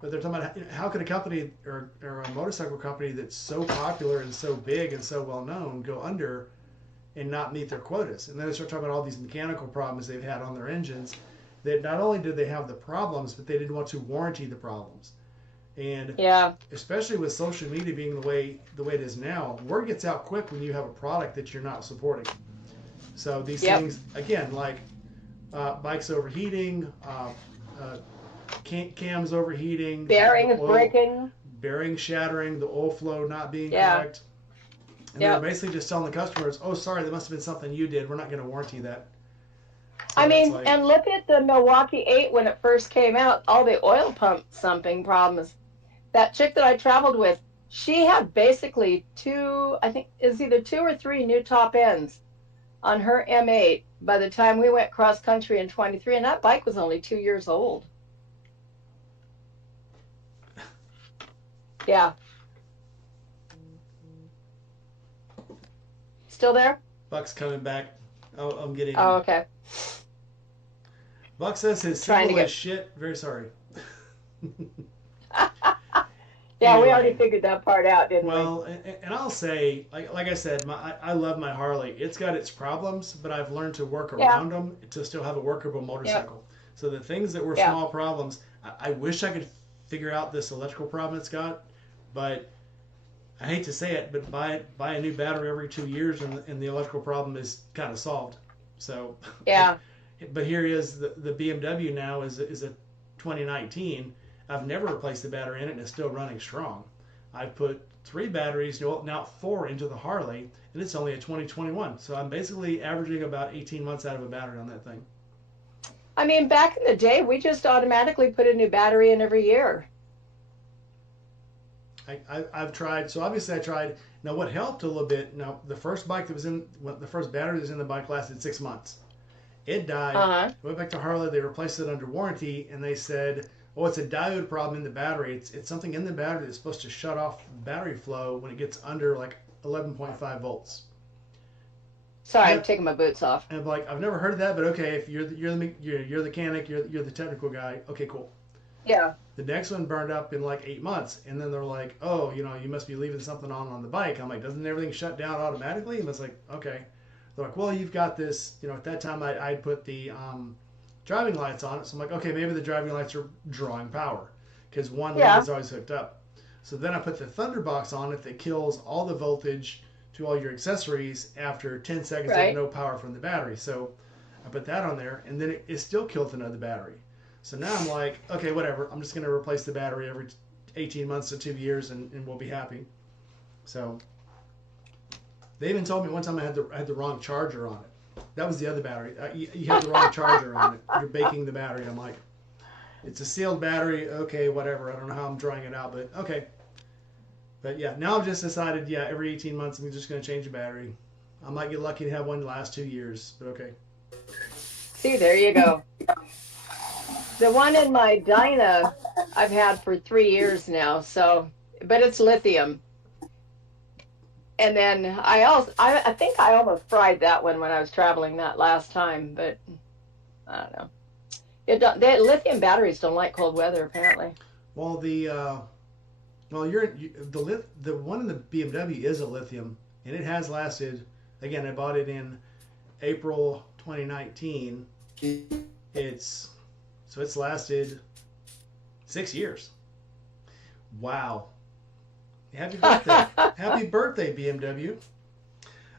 but they're talking about how could a company or a motorcycle company that's so popular and so big and so well known go under and not meet their quotas. And then they start talking about all these mechanical problems they've had on their engines. That not only did they have the problems, but they didn't want to warranty the problems. And Yeah. especially with social media being the way it is now, word gets out quick when you have a product that you're not supporting. So these Yep. things again, like bikes overheating, uh, cams overheating, Bearing the is oil breaking. bearing shattering, the oil flow not being Yeah. correct. And they're Yep. basically just telling the customers, "Oh, sorry, that must have been something you did. We're not going to warranty that." So I it's mean, like, and look at the Milwaukee 8 when it first came out, all the oil pump thumping problems. That chick that I traveled with, she had basically two, I think is either two or three new top ends on her M8 by the time we went cross country in 23, and that bike was only 2 years old. Yeah. Still there? Buck's coming back. Oh, I'm getting Oh, him. okay. Buck says his Trying to simple as get. shit. Very sorry. Yeah, we already Anyway, figured that part out, didn't we? well, and I'll say, like I said, I love my Harley. It's got its problems, but I've learned to work Yeah. around them to still have a workable Yep. motorcycle. So the things that were Yeah. small problems, I wish I could figure out this electrical problem it's got, but I hate to say it, but buy a new battery every 2 years, and the electrical problem is kind of solved. So, Yeah. but here is the BMW now is a 2019. I've never replaced the battery in it, and it's still running strong. I've put three batteries, now four, into the Harley, and it's only a 2021. So I'm basically averaging about 18 months out of a battery on that thing. I mean, back in the day, we just automatically put a new battery in every year. I've tried. So obviously I tried. Now what helped a little bit. Now the first bike that was in, the first battery that was in the bike lasted 6 months. It died. Uh-huh. Went back to Harley. They replaced it under warranty, and they said, "Oh, it's a diode problem in the battery. It's something in the battery that's supposed to shut off battery flow when it gets under like 11.5 volts." Sorry, I'm Yep. taking my boots off. And I'm like, I've never heard of that, but okay, if you're the mechanic, you're the technical guy. Okay, cool. Yeah. The next one burned up in like 8 months, and then they're like, "Oh, you must be leaving something on the bike." I'm like, "Doesn't everything shut down automatically?" And it's like, "Okay." They're like, "Well, you've got this." At that time, I'd put the driving lights on it, so I'm like, "Okay, maybe the driving lights are drawing power because one lead Yeah. is always hooked up." So then I put the Thunderbox on it that kills all the voltage to all your accessories after 10 seconds of Right. no power from the battery. So I put that on there, and then it still killed another battery. So now I'm like, okay, whatever. I'm just going to replace the battery every 18 months to 2 years, and we'll be happy. So they even told me one time I had the wrong charger on it. That was the other battery. You had the wrong charger on it. You're baking the battery. I'm like, it's a sealed battery. Okay, whatever. I don't know how I'm drawing it out, but okay. But yeah, now I've just decided, yeah, every 18 months I'm just going to change the battery. I might get lucky to have one last 2 years, but okay. See, there you go. The one in my Dyna I've had for 3 years now, so but it's lithium. And then I think I almost fried that one when I was traveling that last time, but I don't know. Lithium batteries don't like cold weather apparently. Well, the one in the BMW is a lithium, and it has lasted. Again, I bought it in April 2019. It's lasted 6 years. Wow! Happy birthday! Happy birthday, BMW.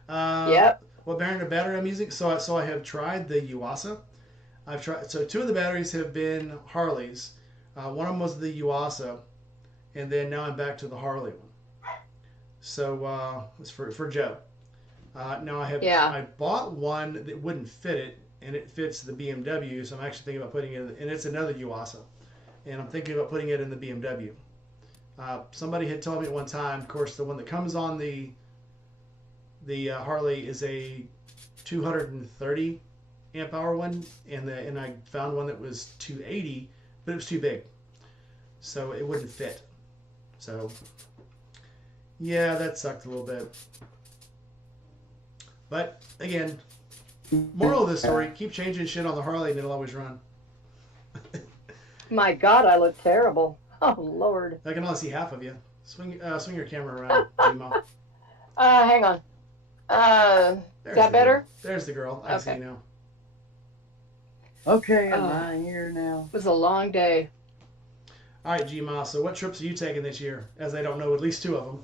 Yep. What battery I'm using? So I have tried the Yuasa. I've tried. So two of the batteries have been Harleys. One of them was the Yuasa, and then now I'm back to the Harley one. So it's for Joe. Now Yeah. I bought one that wouldn't fit it, and it fits the BMW. So I'm actually thinking about putting it, and it's another Yuasa, and I'm thinking about putting it in the BMW. Somebody had told me at one time, of course, the one that comes on the Harley is a 230 amp hour one, and I found one that was 280, but it was too big, so it wouldn't fit. So yeah, that sucked a little bit. But again, moral of the story: keep changing shit on the Harley, and it'll always run. My God, I look terrible. Oh Lord. I can only see half of you. Swing your camera around, Gmo. Hang on. Is that better? There's the girl. I see Okay. now. Okay, am Oh. I here now? It was a long day. All right, Gma. So what trips are you taking this year? As I don't know at least two of them.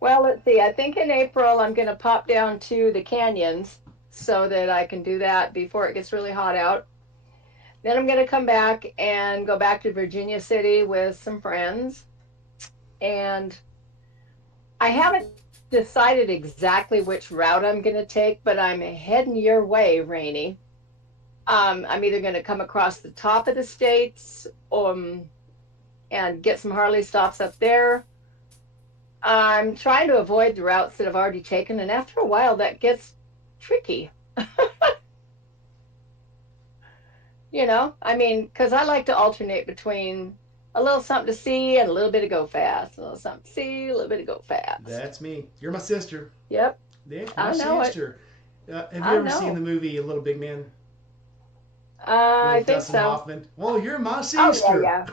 Well, let's see. I think in April I'm going to pop down to the canyons so that I can do that before it gets really hot out. Then I'm going to come back and go back to Virginia City with some friends. And I haven't decided exactly which route I'm going to take, but I'm heading your way, Rainey. I'm either going to come across the top of the states and get some Harley stops up there. I'm trying to avoid the routes that I've already taken, and after a while that gets tricky. You know, I mean, because I like to alternate between a little something to see and a little bit of go fast. A little something to see, a little bit of go fast. That's me. You're my sister. Yep. That's I my know it. sister. Have you I ever know. seen the movie A Little Big Man I with think Dustin so. Hoffman? Well, you're my Oh, sister. yeah.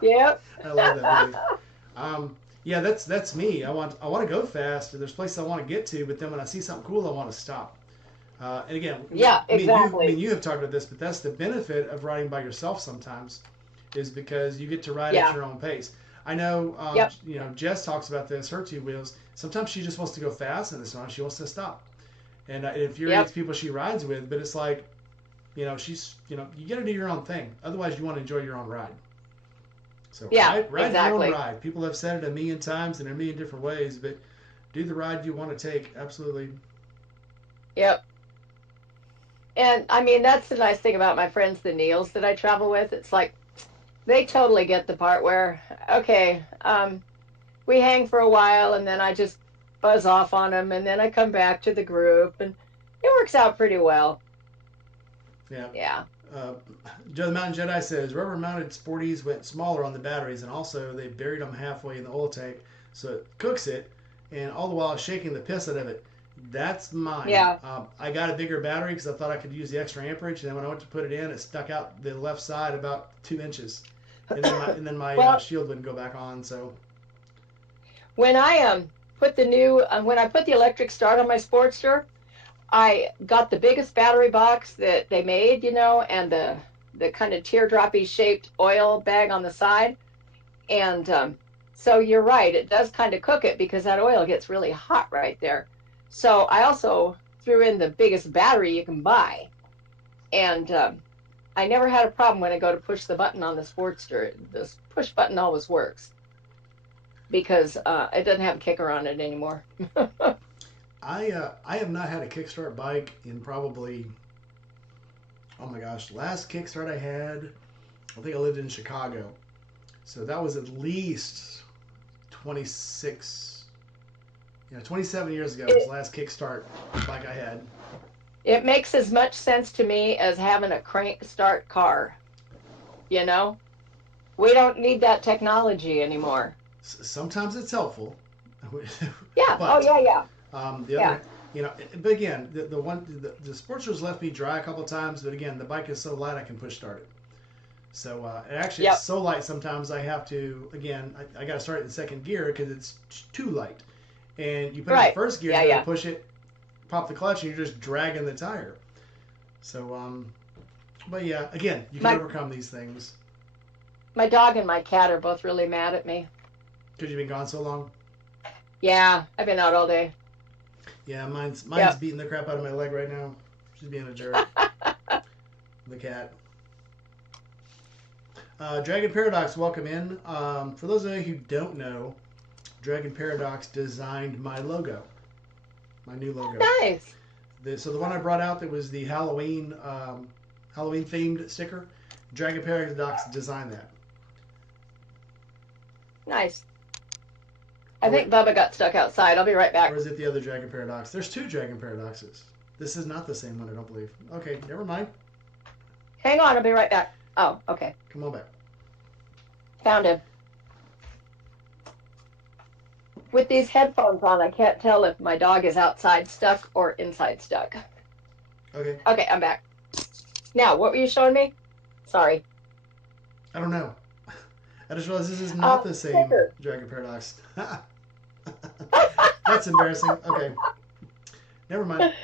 Yep. I love that movie. Yeah, that's me. I want to go fast. There's places I want to get to, but then when I see something cool, I want to stop. And again, Yeah, exactly. me and you have talked about this, but that's the benefit of riding by yourself sometimes, is because you get to ride Yeah. at your own pace. I know, Yep. you know, Jess talks about this. Her two wheels. Sometimes she just wants to go fast, and sometimes she wants to stop. And it infuriates people she rides with, but it's like, you know, you got to do your own thing. Otherwise, you want to enjoy your own ride. So Yeah, ride exactly. your own ride. People have said it a million times and in a million different ways, but do the ride you want to take. Absolutely. Yep. And I mean, that's the nice thing about my friends, the Neils that I travel with. It's like they totally get the part where, okay, we hang for a while and then I just buzz off on them and then I come back to the group and it works out pretty well. Yeah. Yeah. Joe the Mountain Jedi says rubber mounted sporties went smaller on the batteries, and also they buried them halfway in the oil tank so it cooks it, and all the while shaking the piss out of it. That's mine. Yeah. I got a bigger battery because I thought I could use the extra amperage, and then when I went to put it in, it stuck out the left side about 2 inches, and then my Well- shield wouldn't go back on. So When I put the electric start on my Sportster, I got the biggest battery box that they made, you know, and the kind of teardroppy shaped oil bag on the side. And so you're right, it does kind of cook it because that oil gets really hot right there. So I also threw in the biggest battery you can buy. And I never had a problem when I go to push the button on the Sportster. The push button always works because it doesn't have a kicker on it anymore. I have not had a kickstart bike in probably, oh my gosh, last kickstart I had, I think I lived in Chicago, so that was at least 27 years ago was the last kickstart bike I had. It makes as much sense to me as having a crank start car. You know, we don't need that technology anymore. Sometimes it's helpful. Yeah. But- Oh, yeah. The other, you know, but again, the Sportster's left me dry a couple of times, but again, the bike is so light I can push start it. So it actually Yep. it's so light sometimes I have to, again, I got to start it in second gear because it's too light. And you put it in Right. first gear, Yeah, you gotta yeah. push it, pop the clutch, and you're just dragging the tire. So, but yeah, again, you can overcome these things My dog and my cat are both really mad at me. because you've been gone so long. Yeah, I've been out all day. Yeah, mine's Yep. beating the crap out of my leg right now. She's being a jerk. The cat. Dragon Paradox, welcome in. For those of you who don't know, Dragon Paradox designed my logo, my new logo. Nice. So the one I brought out that was the Halloween Halloween themed sticker, Dragon Paradox designed that. Nice. I think Bubba got stuck outside. I'll be right back. Or is it the other Dragon Paradox? There's two Dragon Paradoxes. This is not the same one, I don't believe. Okay, never mind. Hang on, I'll be right back. Oh, okay. Come on back. Found him. With these headphones on, I can't tell if my dog is outside stuck or inside stuck. Okay. Okay, I'm back. Now, what were you showing me? Sorry. I don't know. I just realized this is not the same sticker. Dragon Paradox. That's embarrassing. Okay. Never mind.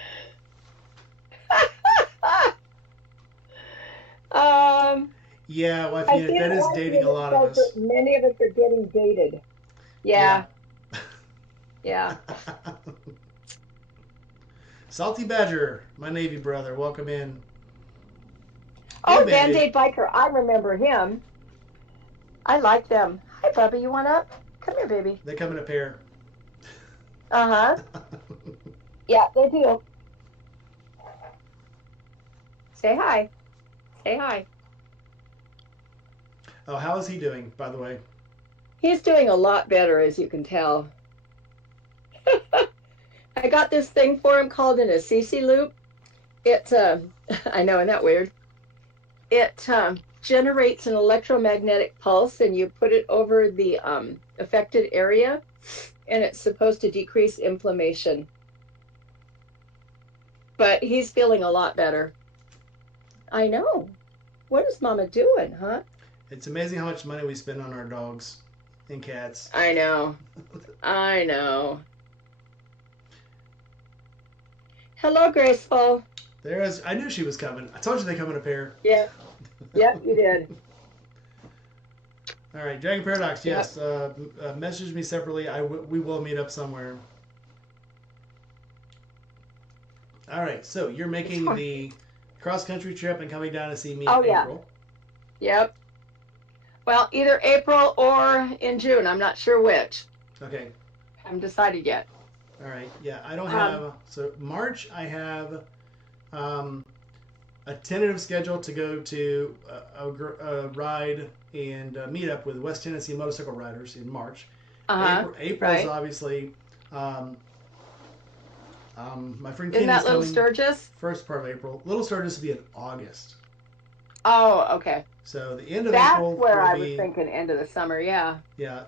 Yeah, well, I that is dating a lot of us. Many of us are getting dated. Yeah. Yeah. Salty Badger, my Navy brother, welcome in. Oh, Hey, Band-Aid Biker. I remember him. I like them. Hi, Bubba. You want up? Come here, baby. They come in a pair. Uh-huh. Yeah, they do. Say hi. Say hi. Oh, how is he doing, by the way? He's doing a lot better, as you can tell. I got this thing for him called an Assisi loop. It's I know, isn't that weird? It generates an electromagnetic pulse, and you put it over the affected area, and it's supposed to decrease inflammation. But he's feeling a lot better. I know. What is Mama doing, huh? It's amazing how much money we spend on our dogs and cats. I know. I know. Hello, Graceful. I knew she was coming. I told you they come in a pair. Yeah. Yep, you did. All right, Dragon Paradox, yes. Message me separately. We will meet up somewhere. All right, so you're making the cross-country trip and coming down to see me in April. Yep. Well, either April or in June. I'm not sure which. Okay. Haven't decided yet. All right. Yeah, I don't have. So March, I have a tentative schedule to go to a ride and meet up with West Tennessee motorcycle riders in March. April is obviously. My friend Kenny's Isn't that Little coming Sturgis? First part of April. Little Sturgis will be in August. Oh, okay. So the end of That's April. That's where I was thinking end of the summer, yeah. Yeah.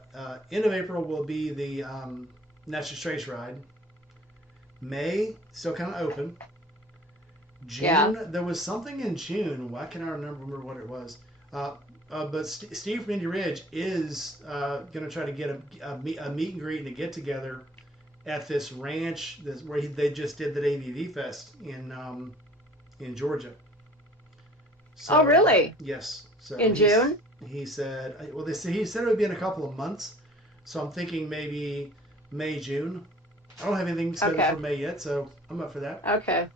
End of April will be the Natchez Trace ride. May, still kind of open. June, there was something in June. Why can't I remember what it was? But Steve from Indy Ridge is going to try to get a meet and greet and a get together at this ranch where they just did the AVV Fest in Georgia. So, oh, really? Yes. So in June? He said. Well, he said it would be in a couple of months. So I'm thinking maybe May, June. I don't have anything scheduled for May yet, so I'm up for that. Okay.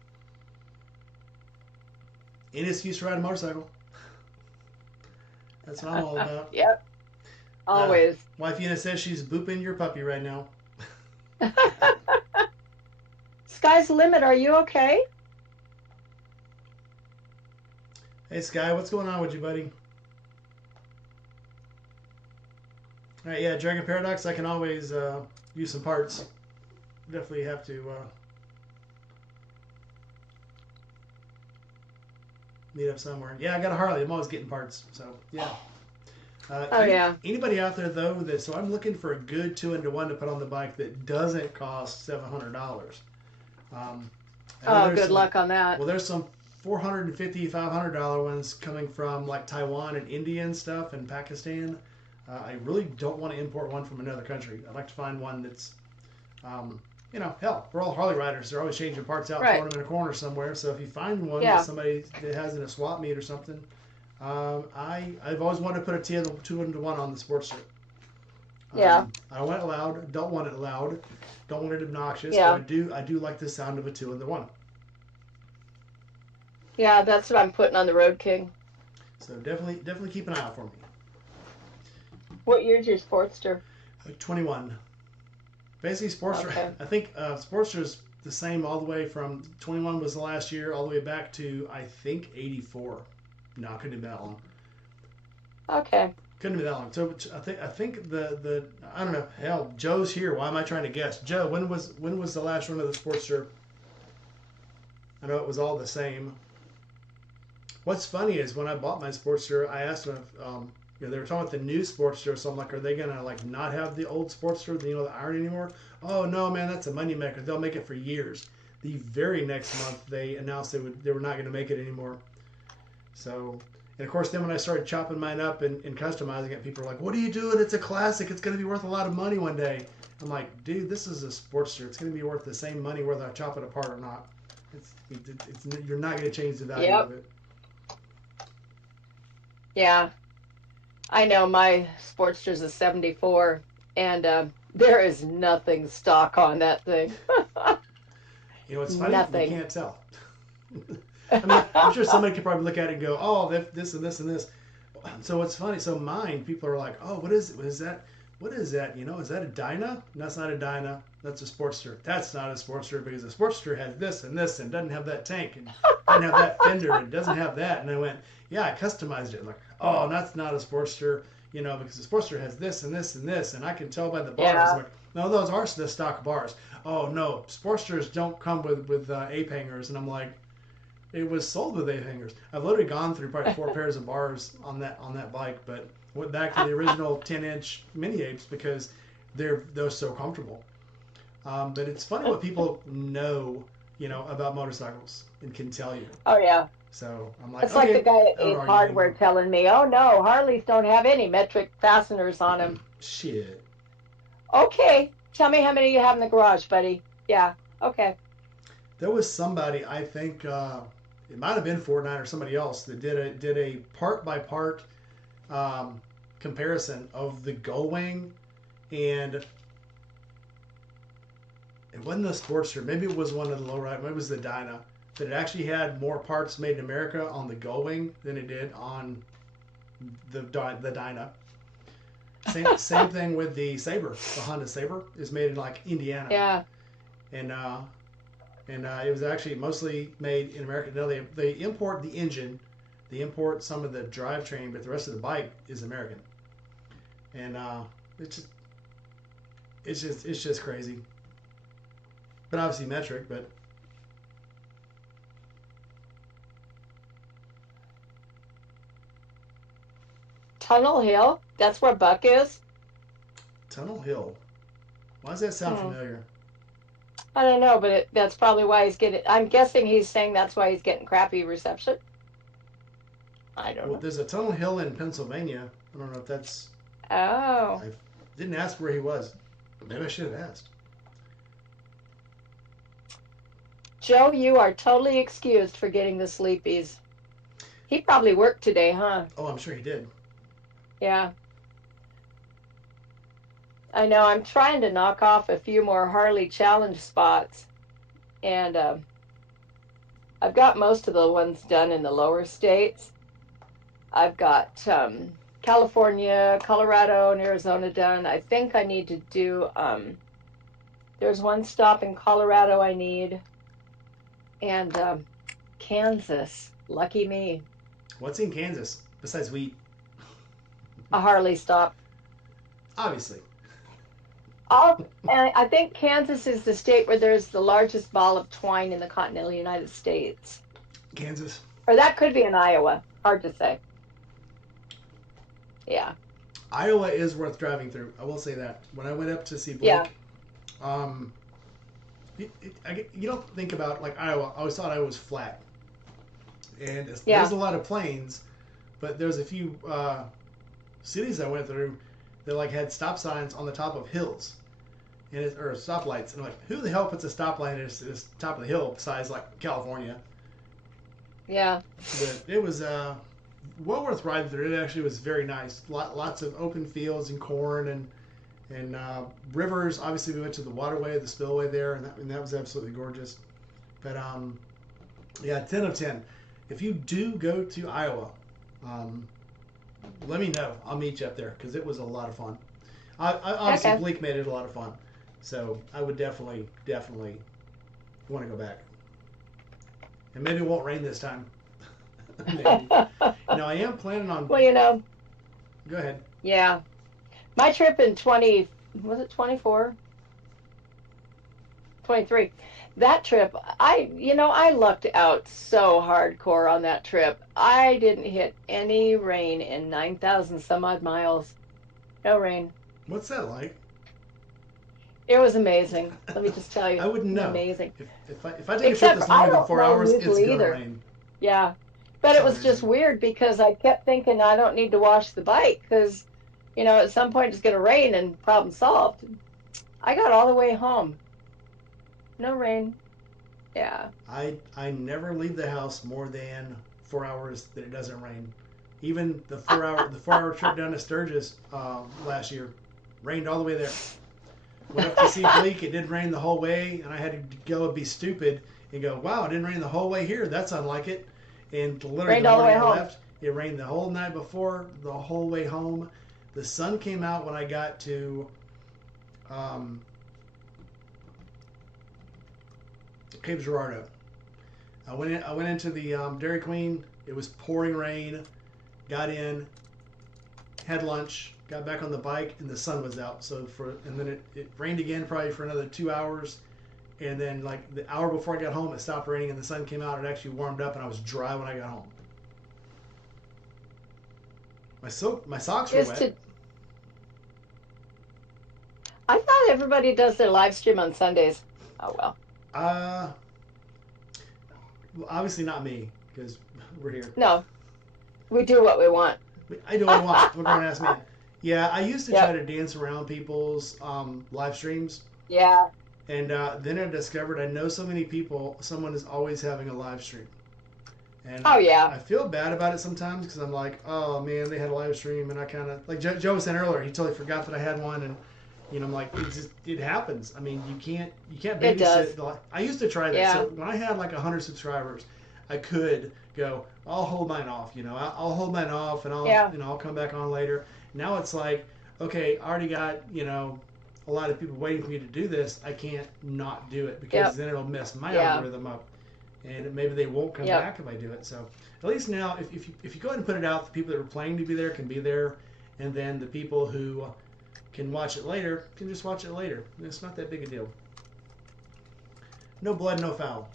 Any excuse to ride a motorcycle. That's what I'm all about. Yep. Always. Wife Una says she's booping your puppy right now. Sky's the limit. Are you okay? Hey, Sky, what's going on with you, buddy? All right, yeah, Dragon Paradox, I can always use some parts. Definitely have to meet up somewhere. Yeah, I got a Harley. I'm always getting parts, so yeah. Anybody out there though so I'm looking for a good 2-in-1 to put on the bike that doesn't cost $700. Good luck on that. Well, there's some $450, $500 ones coming from like Taiwan and India and stuff and Pakistan. I really don't want to import one from another country. I'd like to find one that's, hell, we're all Harley riders. They're always changing parts out, throwing them in a corner somewhere. So if you find one that somebody that has in a swap meet or something, I've always wanted to put a 2-in-1 on the Sportster. I don't want it loud. Don't want it loud. Don't want it obnoxious. Yeah. But I do like the sound of a 2-in-1. Yeah, that's what I'm putting on the Road King. So definitely keep an eye out for me. What year's your Sportster? 21. Basically, Sportster. Okay. I think Sportster's the same all the way from 21 was the last year, all the way back to I think 84. No, couldn't have been that long. Okay. Couldn't be that long. So I think the I don't know. Hell, Joe's here. Why am I trying to guess? Joe, when was the last run of the Sportster? I know it was all the same. What's funny is when I bought my Sportster, I asked them if they were talking about the new Sportster, so I'm like, are they gonna like not have the old Sportster, the iron anymore? Oh no, man, that's a money maker. They'll make it for years. The very next month, they announced they were not going to make it anymore. So, and of course, then when I started chopping mine up and customizing it, people are like, "What are you doing? It's a classic. It's going to be worth a lot of money one day." I'm like, "Dude, this is a Sportster. It's going to be worth the same money whether I chop it apart or not. You're not going to change the value Yep. of it." Yeah. I know my Sportster's a 74, and there is nothing stock on that thing. You know, it's funny. Nothing. You can't tell. I mean, I'm sure somebody could probably look at it and go, "Oh, this and this and this." So what's funny? So mine, people are like, "Oh, what is it? What is that? What is that? Is that a Dyna? That's not a Dyna. That's a Sportster. That's not a Sportster because the Sportster has this and this and doesn't have that tank and doesn't have that fender and doesn't have that." And I went, "Yeah, I customized it." I'm like, "Oh, that's not a Sportster, because the Sportster has this and this and this, and I can tell by the bars." Yeah. I'm like, "No, those are the stock bars." "Oh no, Sportsters don't come with ape hangers." And I'm like, it was sold with ape hangers. I've literally gone through probably 4 pairs of bars on that bike, but went back to the original 10-inch mini apes because they're so comfortable. But it's funny what people know, about motorcycles and can tell you. Oh, yeah. So I'm like, It's okay, like the guy at I don't Ape argue Hardware anymore. telling me, "Oh no, Harleys don't have any metric fasteners on them." Shit. Okay, tell me how many you have in the garage, buddy. Yeah, okay. There was somebody, I think it might have been Fortnite or somebody else that did a part by part comparison of the Gullwing, and it wasn't the Sportster. Maybe it was one of the lowrider. Maybe it was the Dyna. That it actually had more parts made in America on the Gullwing than it did on the Dyna. Same thing with the Sabre. The Honda Sabre is made in like Indiana. Yeah, And it was actually mostly made in America. Now they import the engine, they import some of the drivetrain, but the rest of the bike is American. And it's just crazy. But obviously metric. But Tunnel Hill. That's where Buck is. Tunnel Hill. Why does that sound Hmm. familiar? I don't know, but that's probably why he's getting. I'm guessing he's saying that's why he's getting crappy reception. I don't Well, know. there's a Tunnel Hill in Pennsylvania. I don't know if that's. Oh, I didn't ask where he was. Maybe I should have asked. Joe, you are totally excused for getting the sleepies. He probably worked today, huh? Oh, I'm sure he did. Yeah. I know. I'm trying to knock off a few more Harley Challenge spots, and I've got most of the ones done in the lower states. I've got California, Colorado, and Arizona done. I think I need to do. There's one stop in Colorado I need, and Kansas. Lucky me. What's in Kansas besides wheat? A Harley stop. Obviously. And I think Kansas is the state where there's the largest ball of twine in the continental United States. Kansas. Or that could be in Iowa. Hard to say. Yeah. Iowa is worth driving through. I will say that. When I went up to see Blake, Yeah. you don't think about like Iowa. I always thought Iowa was flat, and Yeah. there's a lot of plains, but there's a few cities I went through that like had stop signs on the top of hills, or stoplights, and I'm like, who the hell puts a stoplight at this top of the hill besides like California? Yeah. But it was well worth riding through. It actually was very nice. Lots of open fields and corn and rivers. Obviously, we went to the waterway, the spillway there, and that was absolutely gorgeous. But yeah, 10 of 10. If you do go to Iowa, let me know. I'll meet you up there because it was a lot of fun. Obviously, Okay. Bleak made it a lot of fun. So I would definitely want to go back. And maybe it won't rain this time. Maybe. Now I am planning on. Well, you know, Go ahead. yeah. My trip in 20, was it 24? 23. That trip, I lucked out so hardcore on that trip. I didn't hit any rain in 9,000 some odd miles. No rain. What's that like? It was amazing. Let me just tell you. I wouldn't know. Amazing. If I take a Except trip that's I longer than don't 4 know hours, it's usually gonna either. rain. Yeah. But it was just Amazing. weird because I kept thinking I don't need to wash the bike because, at some point it's going to rain and problem solved. I got all the way home. No rain. Yeah. I never leave the house more than 4 hours that it doesn't rain. Even the 4 hour trip down to Sturgis last year, rained all the way there. Went up to see Bleak. It didn't rain the whole way, and I had to go and be stupid and go, "Wow, it didn't rain the whole way here. That's unlike it." And literally Rained the all the morning way I home. left, it rained the whole night before, the whole way home. The sun came out when I got to um, Cape Girardeau. I went into the Dairy Queen. It was pouring rain. Got in, had lunch, got back on the bike, and the sun was out. And then it rained again probably for another 2 hours. And then like the hour before I got home, it stopped raining and the sun came out. It actually warmed up and I was dry when I got home. My socks were Is wet. I thought everybody does their live stream on Sundays. Oh, well. Well, obviously not me because we're here. No, we do what we want. I do what I want. What don't ask me. Yeah, I used to Yep. try to dance around people's live streams. Yeah. And then I discovered I know so many people, someone is always having a live stream. And Oh, yeah. I feel bad about it sometimes because I'm like, oh man, they had a live stream. And I kind of, like Joe was saying earlier, he totally forgot that I had one. And, I'm like, it happens. I mean, you can't It does. babysit. I used to try that. Yeah. So when I had like 100 subscribers, I could go, I'll hold mine off, I'll hold mine off and Yeah. I'll come back on later. Now it's like, okay, I already got, a lot of people waiting for me to do this. I can't not do it because Yep. then it'll mess my Yeah. algorithm up, and maybe they won't come Yep. back if I do it. So at least now, if you go ahead and put it out, the people that are planning to be there can be there, and then the people who can watch it later can just watch it later. It's not that big a deal. No blood, no foul.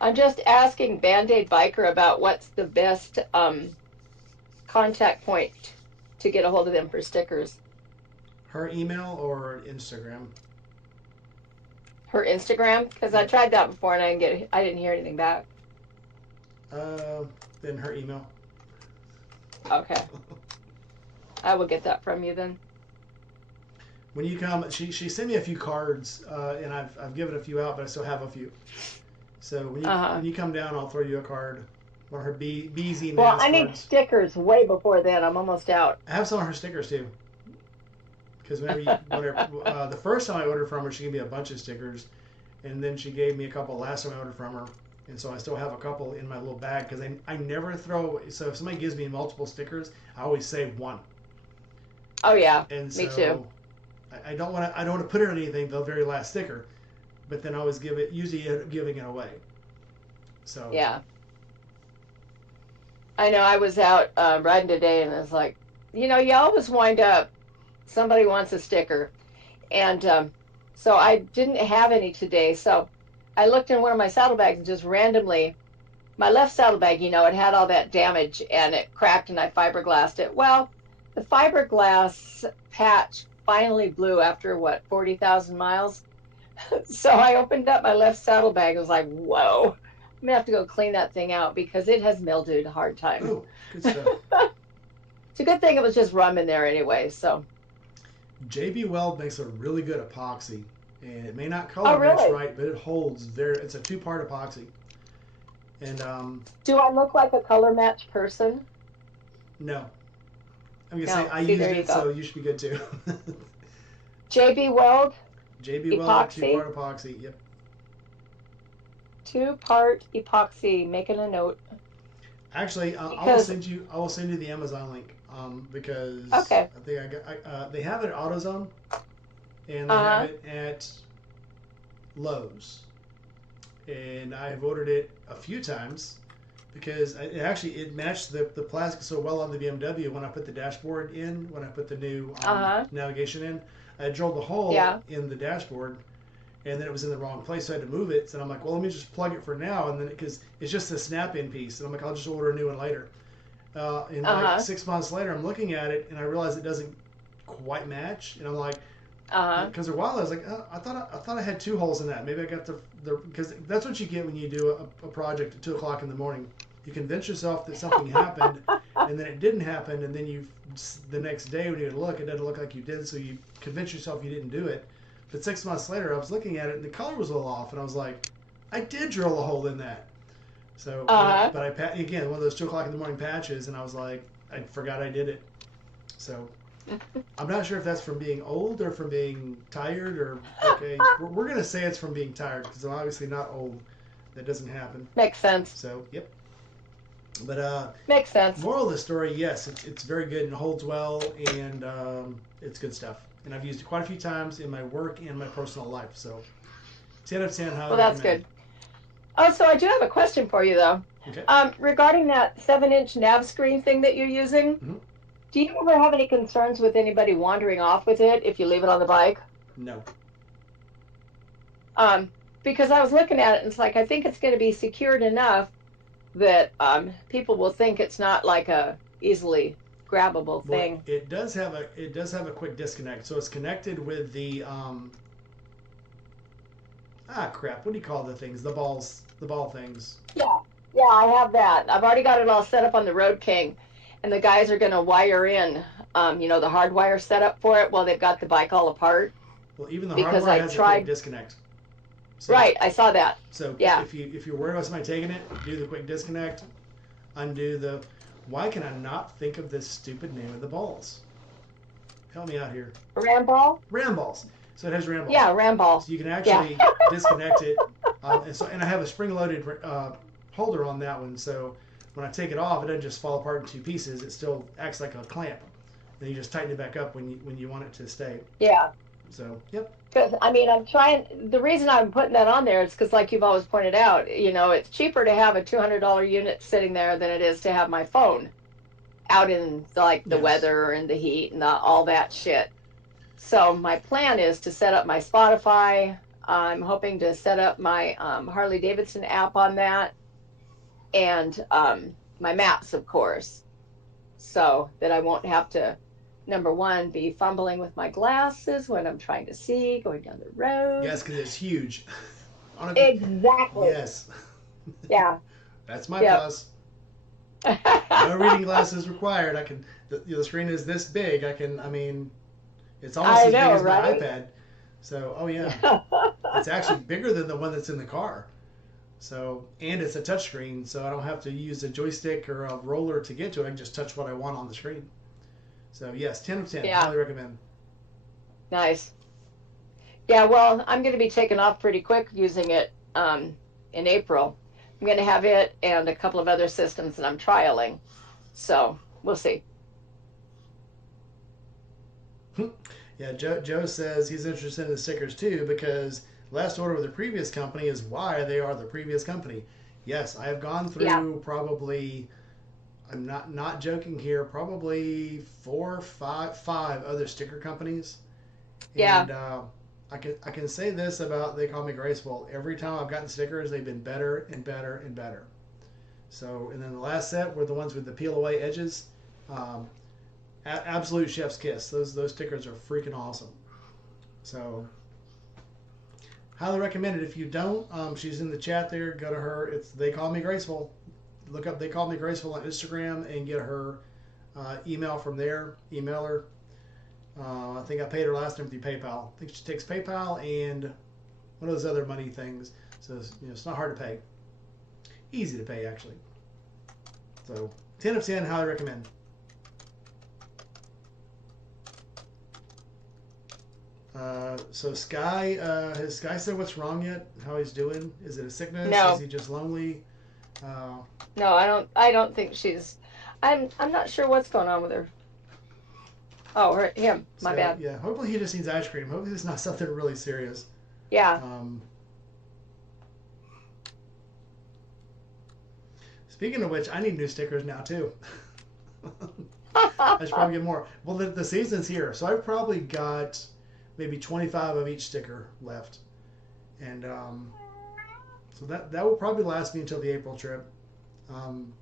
I'm just asking Band-Aid Biker about what's the best contact point to get a hold of them for stickers. Her email or Instagram? Her Instagram, because I tried that before and I didn't hear anything back. Then her email. Okay, I will get that from you then. When you come, she sent me a few cards, and I've given a few out, but I still have a few. So when you come down, I'll throw you a card. One of her BZ Well, Naz I need cards. stickers way before then. I'm almost out. I have some of her stickers too. Because the first time I ordered from her, she gave me a bunch of stickers, and then she gave me a couple last time I ordered from her, and so I still have a couple in my little bag because I never throw. So if somebody gives me multiple stickers, I always save one. Oh yeah, And me so too. I don't want to put it on anything, the very last sticker, but then I always usually end up giving it away. So Yeah. I know I was out riding today and it's like, you always wind up, somebody wants a sticker. And so I didn't have any today. So I looked in one of my saddlebags and just randomly, my left saddlebag, it had all that damage and it cracked and I fiberglassed it. Well, the fiberglass patch finally blew after 40,000 miles. So I opened up my left saddlebag. I was like, whoa. I'm gonna have to go clean that thing out because it has mildewed a hard time. Oh, good stuff. It's a good thing it was just rum in there anyway. So JB Weld makes a really good epoxy, and it may not color really? match right, but it holds very. It's a 2-part epoxy, and do I look like a color match person? no, I'm gonna No. say I See, used there you it, go. so you should be good too. JB Weld, JB Weld Epoxy? 2-part epoxy. Yep. 2-part epoxy. Making a note. Actually, I will Because- send you. I will send you the Amazon link because Okay. I think they have it at AutoZone and they Uh-huh. have it at Lowe's, and I've ordered it a few times because it matched the plastic so well on the BMW when I put the dashboard in, when I put the new Uh-huh. navigation in. I drilled the hole Yeah. in the dashboard, and then it was in the wrong place, so I had to move it. So I'm like, well, let me just plug it for now, and then because it's just a snap-in piece, and I'm like, I'll just order a new one later. And like Uh-huh. 6 months later, I'm looking at it, and I realize it doesn't quite match, and I'm like, Uh-huh. because for a while I was like, oh, I thought I had two holes in that. Maybe I got the because that's what you get when you do a project at 2 o'clock in the morning. You convince yourself that something happened, and then it didn't happen, and then the next day when you look, it doesn't look like you did, so you convince yourself you didn't do it. But 6 months later, I was looking at it, and the color was a little off, and I was like, I did drill a hole in that. So, Uh-huh. but I again one of those 2 o'clock in the morning patches, and I was like, I forgot I did it. So I'm not sure if that's from being old or from being tired or okay. We're gonna say it's from being tired because I'm obviously not old. That doesn't happen. Makes sense. So yep. But Makes sense. moral of the story, yes, it's very good and holds well and it's good stuff. And I've used it quite a few times in my work and my personal life. So 10 out of 10. Highly Well, that's recommend. good. Oh, so I do have a question for you though. Okay. Regarding that 7-inch nav screen thing that you're using, Mhm. do you ever have any concerns with anybody wandering off with it if you leave it on the bike? No. Because I was looking at it and it's like I think it's going to be secured enough that people will think it's not like a easily grabbable Well, thing. it does have a quick disconnect. So it's connected with the crap. What do you call the things? The ball things. Yeah, yeah, I have that. I've already got it all set up on the Road King, and the guys are going to wire in, the hardwire setup for it while they've got the bike all apart. Well, even the Because hardware I has a tried- quick disconnect. So, Right, I saw that. So Yeah. if you're worried about somebody taking it, do the quick disconnect, undo the. Why can I not think of this stupid name of the balls? Help me out here. Ram ball? Ram balls. So it has ram balls. Yeah, ram ball. So you can actually disconnect it, and I have a spring-loaded holder on that one. So when I take it off, it doesn't just fall apart in two pieces. It still acts like a clamp, and you just tighten it back up when you want it to stay. Yeah. So yep. Because, I'm trying, the reason I'm putting that on there is because, like you've always pointed out, it's cheaper to have a $200 unit sitting there than it is to have my phone out in, the Yes. weather and the heat and all that shit. So my plan is to set up my Spotify. I'm hoping to set up my Harley Davidson app on that. And my maps, of course. So that I won't have to, number one, be fumbling with my glasses when I'm trying to see, going down the road. Yes, because it's huge. Exactly. Yes. Yeah. That's my Yep. plus. No reading glasses required. The screen is this big. It's almost I as know, big as my right? iPad. So, oh yeah, it's actually bigger than the one that's in the car. So, and it's a touchscreen, so I don't have to use a joystick or a roller to get to it. I can just touch what I want on the screen. So, yes, 10 of 10. Yeah. Highly recommend. Nice. Yeah, well, I'm going to be taking off pretty quick using it in April. I'm going to have it and a couple of other systems that I'm trialing. So we'll see. Yeah, Joe says he's interested in the stickers too because last order with the previous company is why they are the previous company. Yes, I have gone through probably, I'm not joking here, probably 4, 5 other sticker companies. Yeah. And I can say this about They Call Me Graceful. Every time I've gotten stickers, they've been better and better and better. So, and then the last set were the ones with the peel away edges. Absolute chef's kiss. Those stickers are freaking awesome. So, highly recommend it. If you don't, she's in the chat there. Go to her. It's They Call Me Graceful. Look up They Call Me Graceful on Instagram and get her email from there. Email her. I think I paid her last time through PayPal. I think she takes PayPal and one of those other money things. So it's not hard to pay. Easy to pay actually. So 10 of 10. Highly recommend. So Sky, has Sky said what's wrong yet? How he's doing? Is it a sickness? No. Is he just lonely? No, I don't think she's. I'm not sure what's going on with her. Oh, him. My So bad. yeah, hopefully he just needs ice cream. Hopefully it's not something really serious. Yeah. Um, Speaking of which, I need new stickers now too. I should probably get more. Well, the season's here, so I've probably got maybe 25 of each sticker left, and so that will probably last me until the April trip. Um,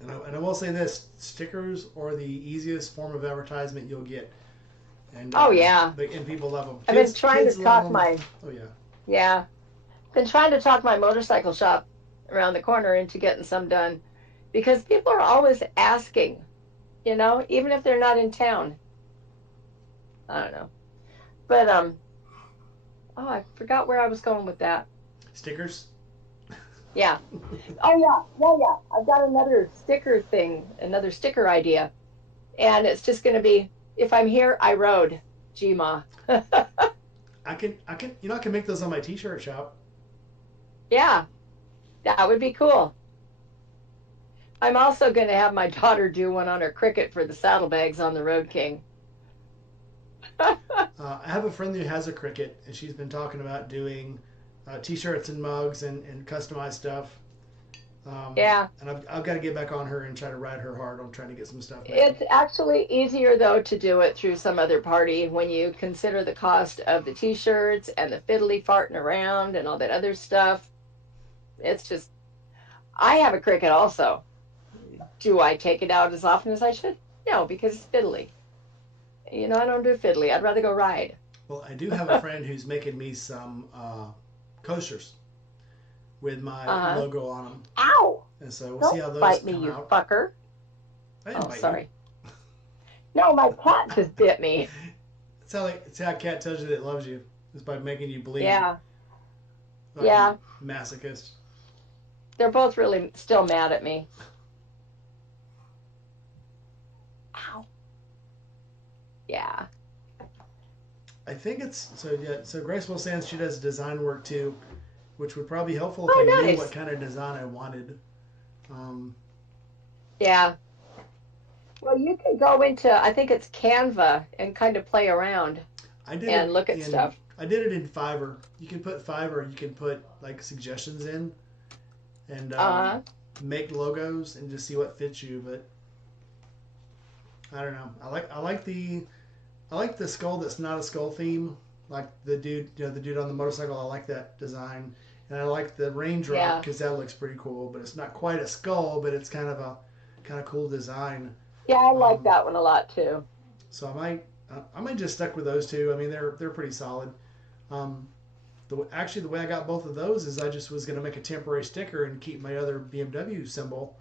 and I will say this: stickers are the easiest form of advertisement you'll get, and Oh yeah. and people love them. I've been trying Kids to love talk them. my Oh yeah. yeah. Been trying to talk my motorcycle shop around the corner into getting some done, because people are always asking, even if they're not in town. I don't know. But oh, I forgot where I was going with that. Stickers. Yeah. Oh yeah. I've got another sticker thing, another sticker idea. And it's just gonna be, if I'm here, I rode. Gma. I can I can make those on my T-shirt shop. Yeah, that would be cool. I'm also gonna have my daughter do one on her Cricket for the saddlebags on the Road King. I have a friend who has a Cricket, and she's been talking about doing T-shirts and mugs and customized stuff. Yeah. And I've got to get back on her and try to ride her hard on trying to get some stuff made. It's actually easier though to do it through some other party when you consider the cost of the t-shirts and the fiddly farting around and all that other stuff. It's just, I have a Cricket also. Do I take it out as often as I should? No, because it's fiddly. I don't do fiddly. I'd rather go ride. Well, I do have a friend who's making me some coasters with my logo on them, Ow! and so we'll see how Don't those bite me, come you out. fucker. I didn't Oh, bite sorry. No, my cat just bit me. you. It's how a cat tells you that it loves you. It's by making you bleed. Yeah, Fucking yeah. Masochist. They're both really still mad at me. Ow. Yeah. I think it's so. Yeah. So Grace Will Sands, she does design work too, which would probably be helpful if Oh, I knew nice. what kind of design I wanted. Yeah. Well, you can go into, I think it's Canva, and kind of play around I did and it look at in, stuff. I did it in Fiverr. You can put Fiverr. You can put like suggestions in, and Uh-huh. make logos and just see what fits you. But I don't know. I like the skull that's not a skull theme. Like the dude, the dude on the motorcycle. I like that design, and I like the raindrop Yeah. because that looks pretty cool. But it's not quite a skull, but it's kind of cool design. Yeah, I like Um, that one a lot too. So I might just stick with those two. I mean, they're pretty solid. Um, actually, the way I got both of those is I just was going to make a temporary sticker and keep my other BMW symbol,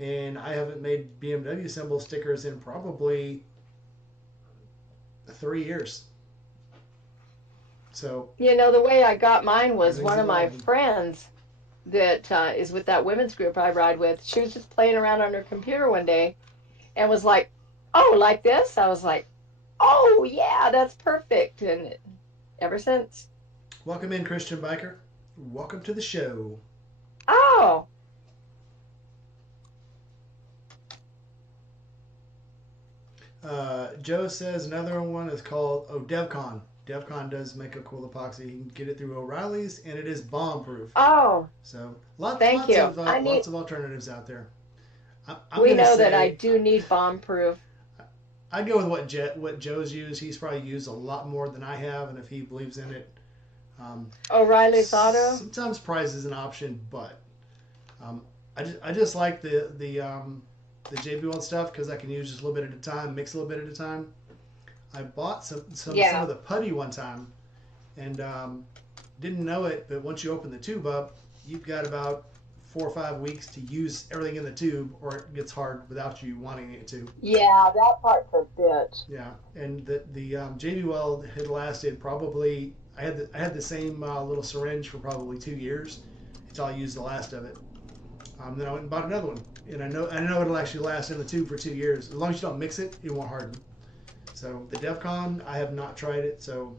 and I haven't made BMW symbol stickers in probably 3 years. So The way I got mine was Everything's one of my evolving. friends that is with that women's group I ride with. She was just playing around on her computer one day and was like, "Oh, like this?" I was like, "Oh, yeah, that's perfect." And ever since. welcome in, Christian Biker. Welcome to the show. Oh, Joe says another one is called DevCon. DevCon does make a cool epoxy. You can get it through O'Reilly's, and it is bomb proof. oh, So thank you. Lots of alternatives out there. I'm we gonna know that say I do need bomb proof. I'd go with what Joe's used. He's probably used a lot more than I have, and if he believes in it, O'Reilly's Auto. sometimes price is an option, but I just like the JB Weld stuff because I can use just a little bit at a time, mix a little bit at a time. I bought some Yeah. of the putty one time, and didn't know it, but once you open the tube up, you've got about 4 or 5 weeks to use everything in the tube, or it gets hard without you wanting it to. Yeah, that part's a bitch. Yeah, and the JB Weld had lasted probably. I had the same little syringe for probably 2 years until I used the last of it. Then I went and bought another one, and I know it'll actually last in the tube for 2 years as long as you don't mix it. It won't harden. So the DevCon, I have not tried it. So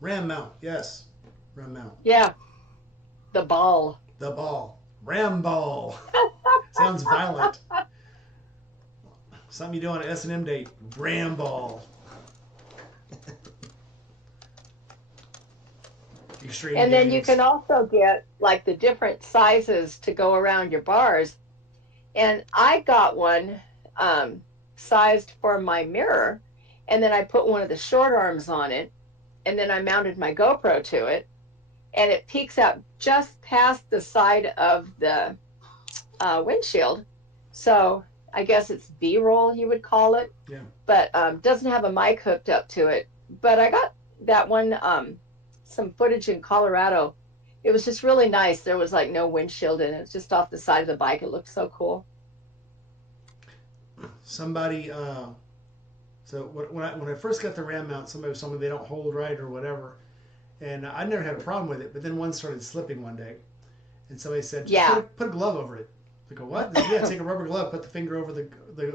Ram mount, yes, Ram mount. Yeah, the ball. The ball, Ram ball. Sounds violent. Something you do on an S&M date. Ram ball. Extreme And then you games. can also get like the different sizes to go around your bars. And I got one sized for my mirror, and then I put one of the short arms on it, and then I mounted my GoPro to it, and it peeks out just past the side of the windshield. So I guess it's B-roll, you would call it. Yeah. But doesn't have a mic hooked up to it. But I got that one, some footage in Colorado. It was just really nice. There was like no windshield in it. It's just off the side of the bike. It looked so cool. Somebody, so when I first got the ram mount, somebody was telling me they don't hold right or whatever, and I never had a problem with it. But then one started slipping one day, and somebody said, Yeah. put a glove over it. I go, what? Yeah, take a rubber glove, put the finger over the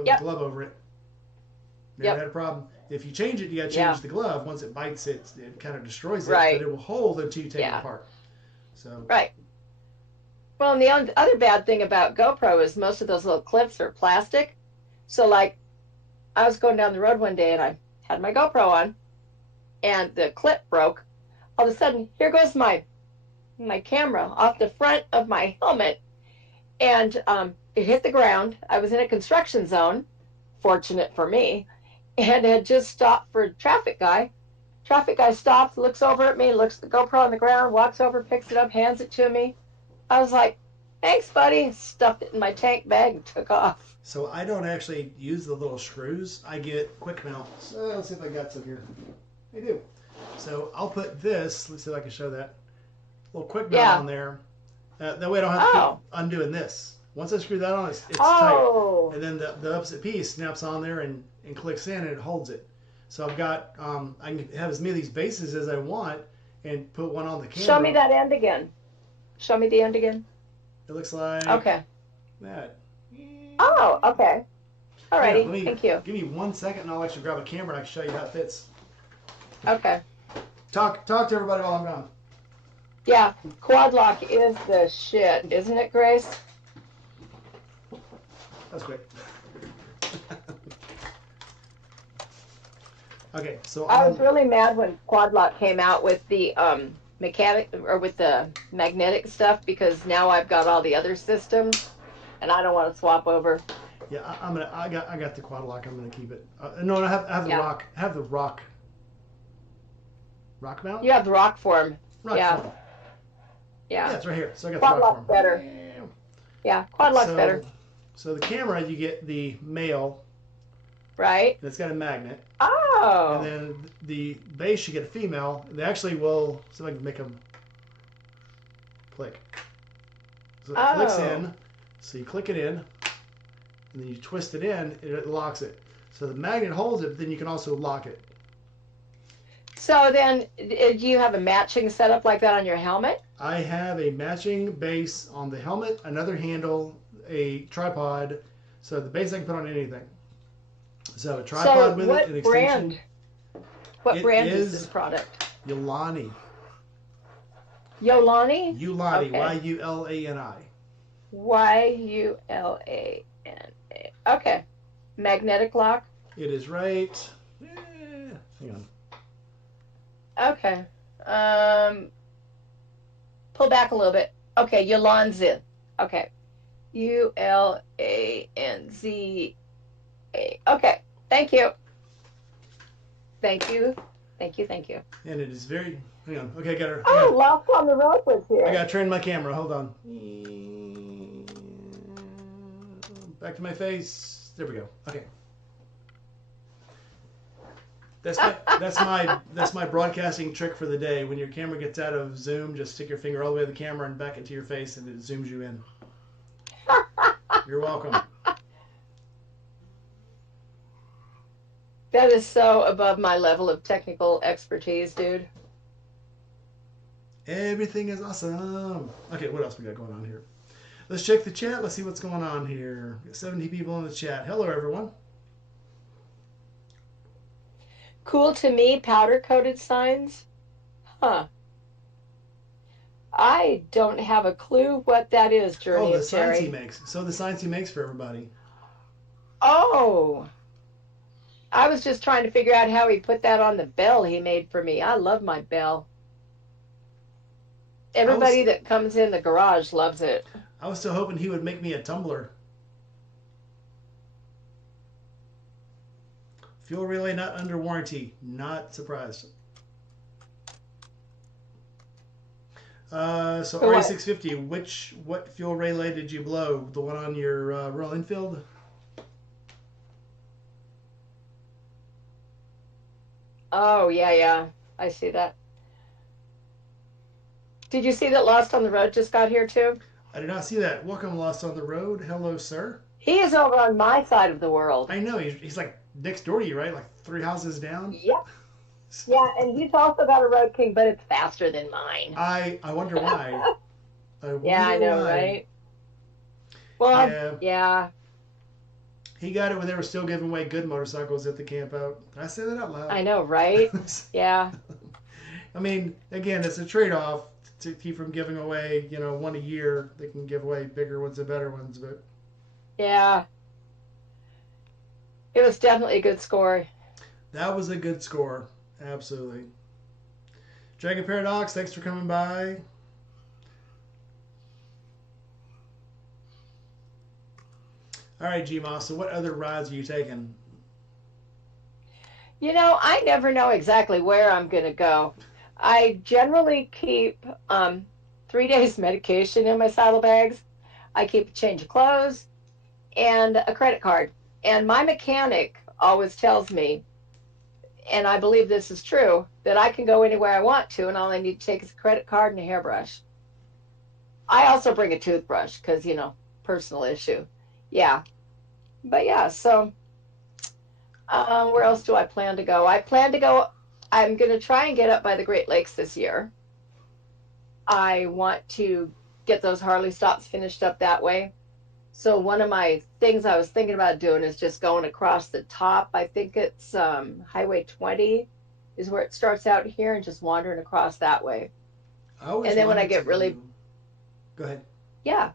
Yep. glove over it. Never Yep. had a problem. If you change it, you got to change Yeah. the glove. Once it bites it, it kind of destroys it, Right. but it will hold until you take it Yeah. apart. So Right. Well, and the other bad thing about GoPro is most of those little clips are plastic. So, like, I was going down the road one day and I had my GoPro on, and the clip broke. All of a sudden, here goes my camera off the front of my helmet, and it hit the ground. I was in a construction zone, fortunate for me, and had just stopped for a traffic guy. Traffic guy stops, looks over at me, looks at the GoPro on the ground, walks over, picks it up, hands it to me. I was like, thanks, buddy. Stuffed it in my tank bag and took off. So I don't actually use the little screws. I get quick mounts. Let's see if I got some here. I do. So I'll put this. Let's see if I can show that. Little quick mount Yeah. on there. That way I don't have to Oh. keep undoing this. Once I screw that on, it's tight. Oh, And then the opposite piece snaps on there and clicks in and it holds it. So I've got, I can have as many of these bases as I want and put one on the camera. show me that end again. Show me the end again. It looks like Okay. that. Oh, okay. Alrighty. Yeah, Thank you. Give me 1 second and I'll actually grab a camera and I can show you how it fits. Okay. Talk to everybody while I'm gone. Yeah, quad lock is the shit, isn't it, Grace? That's quick. Okay, so I was really mad when quad lock came out with the mechanic or with the magnetic stuff, because now I've got all the other systems and I don't want to swap over. yeah, I got the quad lock. I'm gonna keep it. No, I have the Yeah. rock. I have the rock mount. You have the rock form. Rock yeah. form. Yeah. Yeah, it's right here. So I got Quad the rock lock's form. better. Yeah, quad lock's so, better. So the camera, you get the male. Right? That's got a magnet, Oh. and then the base you get a female. They actually will. So I can make them click. So it clicks Oh. in. So you click it in, and then you twist it in. It locks it. So the magnet holds it, but then you can also lock it. So then, do you have a matching setup like that on your helmet? I have a matching base on the helmet, another handle, a tripod. So the base I can put on anything. So a tripod So with what it, an extension. brand? What It brand is is- this product? Yulani. Yolani? Yulani. Okay. Yulani. Yulana. Okay. Magnetic lock? It is right. Hang on. Okay. Pull back a little bit. Okay, Yolanzin. Okay. Ulanza. Okay. Thank you. Thank you. Thank you. Thank you. And it is very. Hang on. Okay, I got her. Oh, Lost on the Road was I here. got to train my camera. Hold on. Back to my face. There we go. Okay. That's my broadcasting trick for the day. When your camera gets out of zoom, just stick your finger all the way to the camera and back into your face, and it zooms you in. You're welcome. That is so above my level of technical expertise, dude. Everything is awesome. Okay, what else we got going on here? Let's check the chat. Let's see what's going on here. Got 70 people in the chat. Hello, everyone. Cool to me, powder coated signs? Huh. I don't have a clue what that is, Journey Oh, the of signs he Terry. makes. So the signs he makes for everybody. Oh, I was just trying to figure out how he put that on the bell he made for me. I love my bell. I was Everybody that comes in the garage loves it. I was still hoping he would make me a tumbler. Fuel relay not under warranty. Not surprised. So For what? RE650, what fuel relay did you blow? The one on your Royal Enfield? Oh, yeah, yeah. I see that. Did you see that Lost on the Road just got here too? I did not see that. Welcome, Lost on the Road. Hello, sir. He is over on my side of the world. I know he's like next door to you, right? Like 3 houses down. Yep. Yeah, and he's also got a Road King, but it's faster than mine. I wonder why. I wonder Yeah, I know, why. right? Well, Yeah, yeah, he got it when they were still giving away good motorcycles at the camp out. Did I say that out loud? I know, right? Yeah, I mean, again, it's a trade-off to keep from giving away, one a year. They can give away bigger ones and better ones, but yeah. It was definitely a good score. that was a good score. Absolutely. Dragon Paradox, thanks for coming by. All right, Gma. So, what other rides are you taking? I never know exactly where I'm going to go. I generally keep 3 days medication in my saddlebags. I keep a change of clothes and a credit card. And my mechanic always tells me, and I believe this is true, that I can go anywhere I want to, and all I need to take is a credit card and a hairbrush. I also bring a toothbrush because, personal issue. Yeah. But yeah, so where else do I plan to go? I'm going to try and get up by the Great Lakes this year. I want to get those Harley stops finished up that way. So one of my things I was thinking about doing is just going across the top. I think it's Highway 20 is where it starts out here, and just wandering across that way. I always And then when I wanted get to really, do- Go ahead. yeah,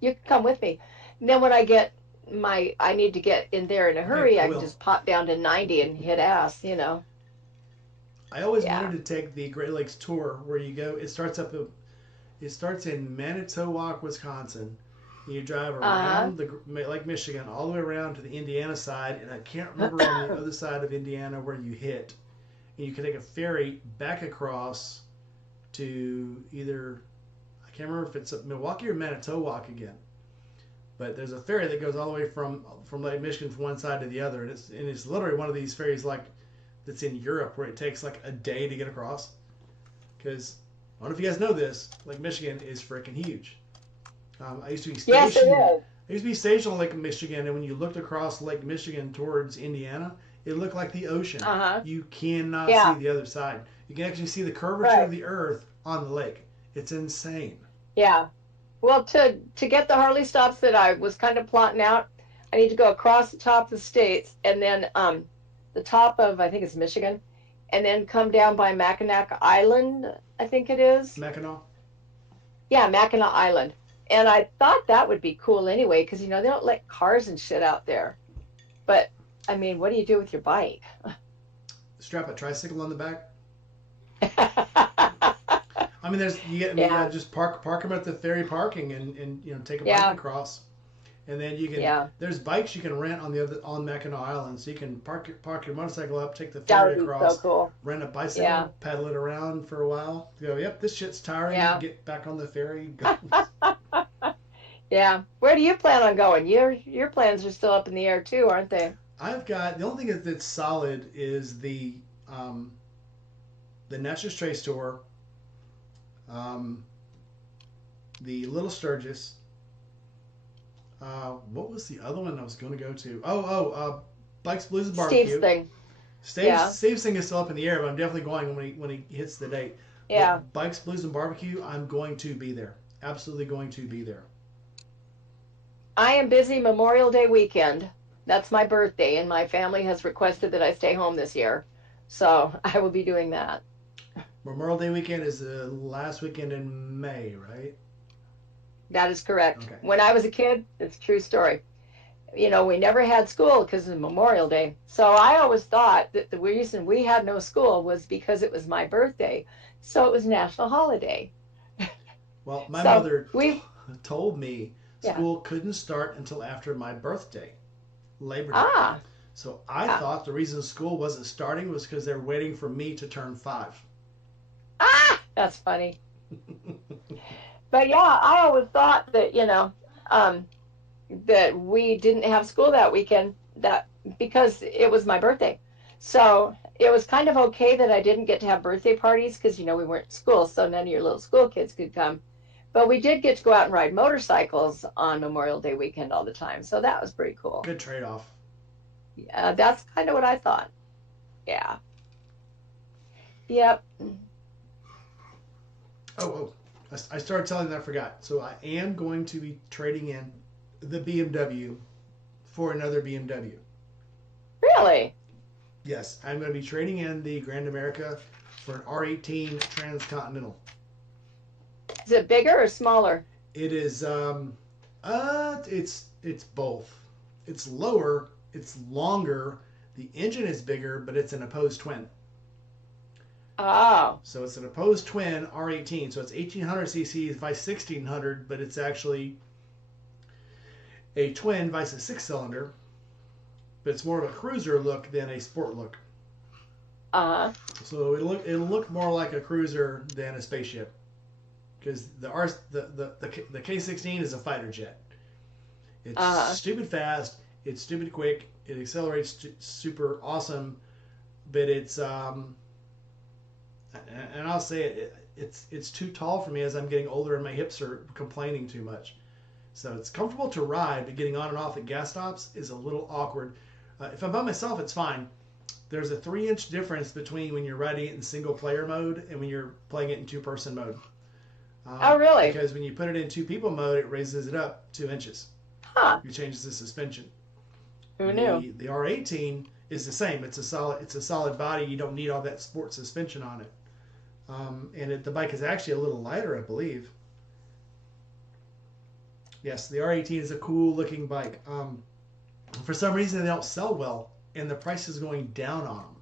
you can come with me. And then when I get I need to get in there in a hurry, I I can will. just pop down to 90 and hit ass. I always Yeah. wanted to take the Great Lakes tour where you go. It starts in Manitowoc, Wisconsin. And you drive Uh-huh. around Lake Michigan all the way around to the Indiana side, and I can't remember on the other side of Indiana where you hit. And you can take a ferry back across to either I can't remember if it's Milwaukee or Manitowoc again. But there's a ferry that goes all the way from Lake Michigan from one side to the other, and it's literally one of these ferries like that's in Europe where it takes like a day to get across. Because I don't know if you guys know this, Lake Michigan is freaking huge. I used to be Yes, it stationed. is. I used to be stationed on Lake Michigan, and when you looked across Lake Michigan towards Indiana, it looked like the ocean. Uh-huh. You cannot Yeah. see the other side. You can actually see the curvature Right. of the earth on the lake. It's insane. Yeah. Well, to get the Harley stops that I was kind of plotting out, I need to go across the top of the states, and then the top of, I think it's Michigan, and then come down by Mackinac Island, I think it is. Mackinac. Yeah, Mackinac Island. And I thought that would be cool anyway, because they don't let cars and shit out there. But I mean, what do you do with your bike? Strap a tricycle on the back. I mean, you Yeah. gotta just park them at the ferry parking and take a Yeah. bike across, and then you can. Yeah. There's bikes you can rent on Mackinac Island, so you can park your motorcycle up, take the That ferry would be so across, cool. rent a bicycle, Yeah. pedal it around for a while. Go, yep, this shit's tiring. Yeah. Get back on the ferry. Go. Yeah. Where do you plan on going? Your plans are still up in the air too, aren't they? I've got the only thing that's solid is the Natchez Trace Tour, the Little Sturgis. What was the other one I was going to go to? Bikes, Blues, and Barbecue. Steve's thing. Steve's thing is still up in the air, but I'm definitely going when he hits the date. Yeah. But Bikes, Blues, and Barbecue, I'm going to be there. Absolutely going to be there. I am busy Memorial Day weekend. That's my birthday, and my family has requested that I stay home this year. So I will be doing that. Memorial Day weekend is the last weekend in May, right? That is correct. Okay. When I was a kid, it's a true story. We never had school because of Memorial Day. So I always thought that the reason we had no school was because it was my birthday. So it was national holiday. Well, my So mother we, told me yeah. school couldn't start until after my birthday, Labor Day. Ah, So I yeah. thought the reason school wasn't starting was because they're waiting for me to turn 5. That's funny. But yeah, I always thought that, um, that we didn't have school that weekend that because it was my birthday. So it was kind of okay that I didn't get to have birthday parties because we weren't in school, so none of your little school kids could come. But we did get to go out and ride motorcycles on Memorial Day weekend all the time, so that was pretty cool. Good trade off. Yeah, that's kind of what I thought. Yeah. Yep. Oh, I started telling that I forgot. So I am going to be trading in the BMW for another BMW. Really? Yes, I'm going to be trading in the Grand America for an R18 Transcontinental. Is it bigger or smaller? It is it's both. It's lower, it's longer, the engine is bigger, but it's an opposed twin. Oh. So it's an opposed twin R18. So it's 1800 cc's by 1600, but it's actually a twin vice a 6-cylinder. But it's more of a cruiser look than a sport look. Uh-huh. So it'll look more like a cruiser than a spaceship. Because the K16 is a fighter jet. It's stupid fast. It's stupid quick. It accelerates super awesome. But it's and I'll say it's too tall for me as I'm getting older and my hips are complaining too much. So it's comfortable to ride, but getting on and off at gas stops is a little awkward. If I'm by myself, it's fine. There's a 3-inch difference between when you're riding it in single player mode and when you're playing it in 2-person mode. Oh, really? Because when you put it in 2-people mode, it raises it up 2 inches. Huh. It changes the suspension. Who knew? The R18 is the same. It's a solid body. You don't need all that sport suspension on it. The bike is actually a little lighter, I believe. Yes, the R18 is a cool looking bike. For some reason, they don't sell well, and the price is going down on them.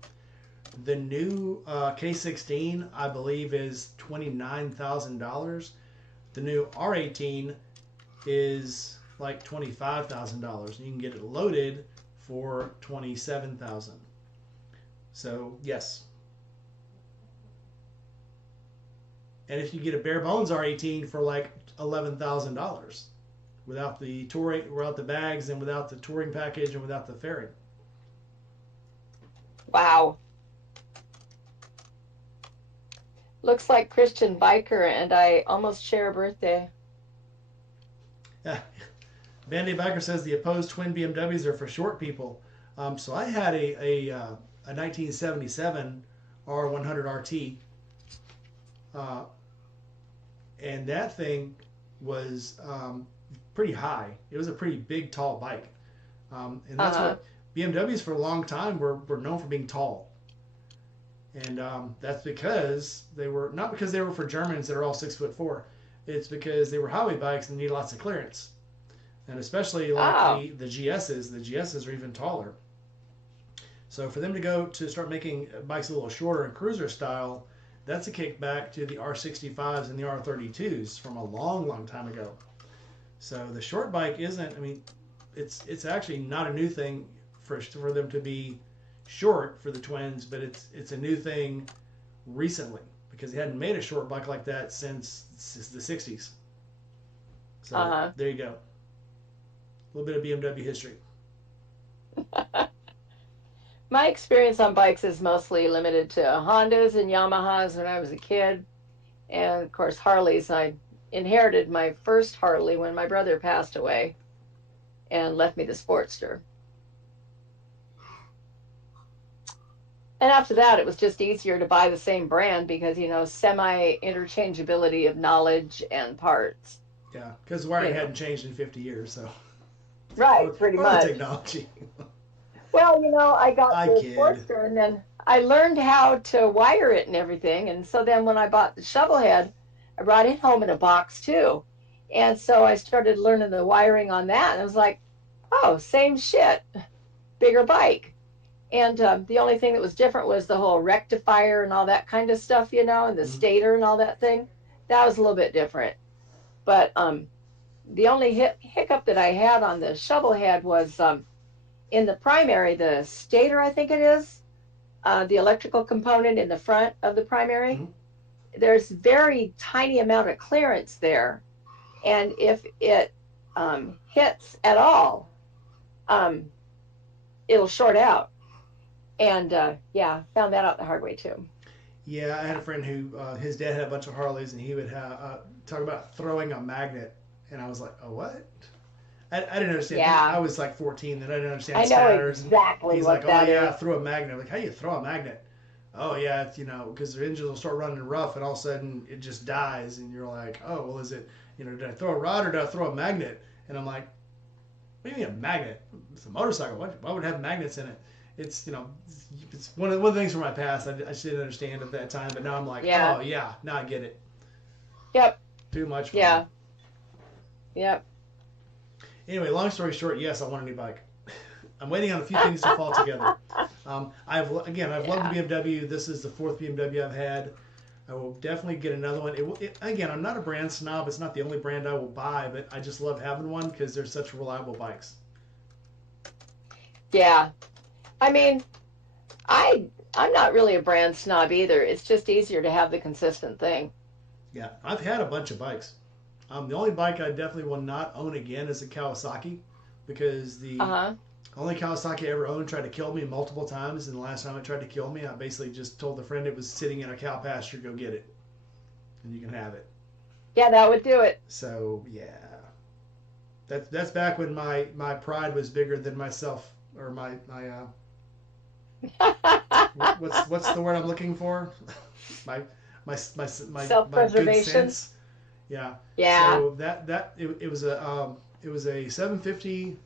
The new K16, I believe, is $29,000. The new R18 is like $25,000. You can get it loaded for $27,000. So yes. And if you get a bare bones R18 for like $11,000 without the touring, without the bags, and without the touring package, and without the fairing. Wow. Looks like Christian Biker and I almost share a birthday. Yeah. Band-Aid Biker says the opposed twin BMWs are for short people. So I had a 1977 R100 RT, and that thing was pretty high. It was a pretty big, tall bike, and that's what BMWs for a long time were known for being tall. And that's because they were not because they were for Germans that are all 6'4". It's because they were highway bikes and need lots of clearance, and especially like the GSs. The GSs are even taller. So for them to go to start making bikes a little shorter and cruiser style, that's a kickback to the R65s and the R32s from a long, long time ago. So the short bike isn't. I mean, it's actually not a new thing for them to be short for the twins, but it's a new thing recently because they hadn't made a short bike like that since the 60s. So there you go. A little bit of BMW history. My experience on bikes is mostly limited to Hondas and Yamahas when I was a kid. And of course, Harleys. I inherited my first Harley when my brother passed away and left me the Sportster. And after that, it was just easier to buy the same brand because, semi-interchangeability of knowledge and parts. Yeah, because the wiring hadn't changed in 50 years, so. Right, pretty much. The technology. Well, I got the Sportster, and then I learned how to wire it and everything. And so then when I bought the Shovelhead, I brought it home in a box too. And so I started learning the wiring on that. And I was like, oh, same shit, bigger bike. And the only thing that was different was the whole rectifier and all that kind of stuff, and the Mhm. stator and all that thing. That was a little bit different. But the only hiccup that I had on the shovel head was in the primary, the stator, I think it is, the electrical component in the front of the primary. Mhm. There's very tiny amount of clearance there, and if it hits at all, um, it'll short out. And yeah, found that out the hard way too. Yeah, I had a friend who his dad had a bunch of Harleys, and he would talk about throwing a magnet, and I was like, "Oh, what?" I didn't understand. I Yeah, was like 14, then I didn't understand I know stators, and exactly he's like, what "Oh that yeah, is. throw a magnet." I'm like, how do you throw a magnet? Oh yeah, it's, because the engines will start running rough, and all of a sudden it just dies, and you're like, "Oh well, is it? Did I throw a rod or did I throw a magnet?" And I'm like, "What do you mean a magnet? It's a motorcycle. Why would it have magnets in it?" It's it's one of the things from my past I just didn't understand at that time, but now I'm like, Yeah. oh yeah, now I get it. Yep. Too much fun. Yeah. Yep. Anyway, long story short, yes, I want a new bike. I'm waiting on a few things to fall together. I've loved the Yeah. BMW. This is the fourth BMW I've had. I will definitely get another one. Again, I'm not a brand snob. It's not the only brand I will buy, but I just love having one because they're such reliable bikes. Yeah. I mean, I'm not really a brand snob either. It's just easier to have the consistent thing. Yeah, I've had a bunch of bikes. The only bike I definitely will not own again is a Kawasaki because Uh the huh. only Kawasaki I ever owned tried to kill me multiple times, and the last time it tried to kill me, I basically just told the friend it was sitting in a cow pasture, go get it, and you can have it. Yeah, that would do it. So yeah, that's back when my pride was bigger than myself or my what's the word I'm looking for? my Self my good preservation. sense. Yeah. Yeah. So it was a 750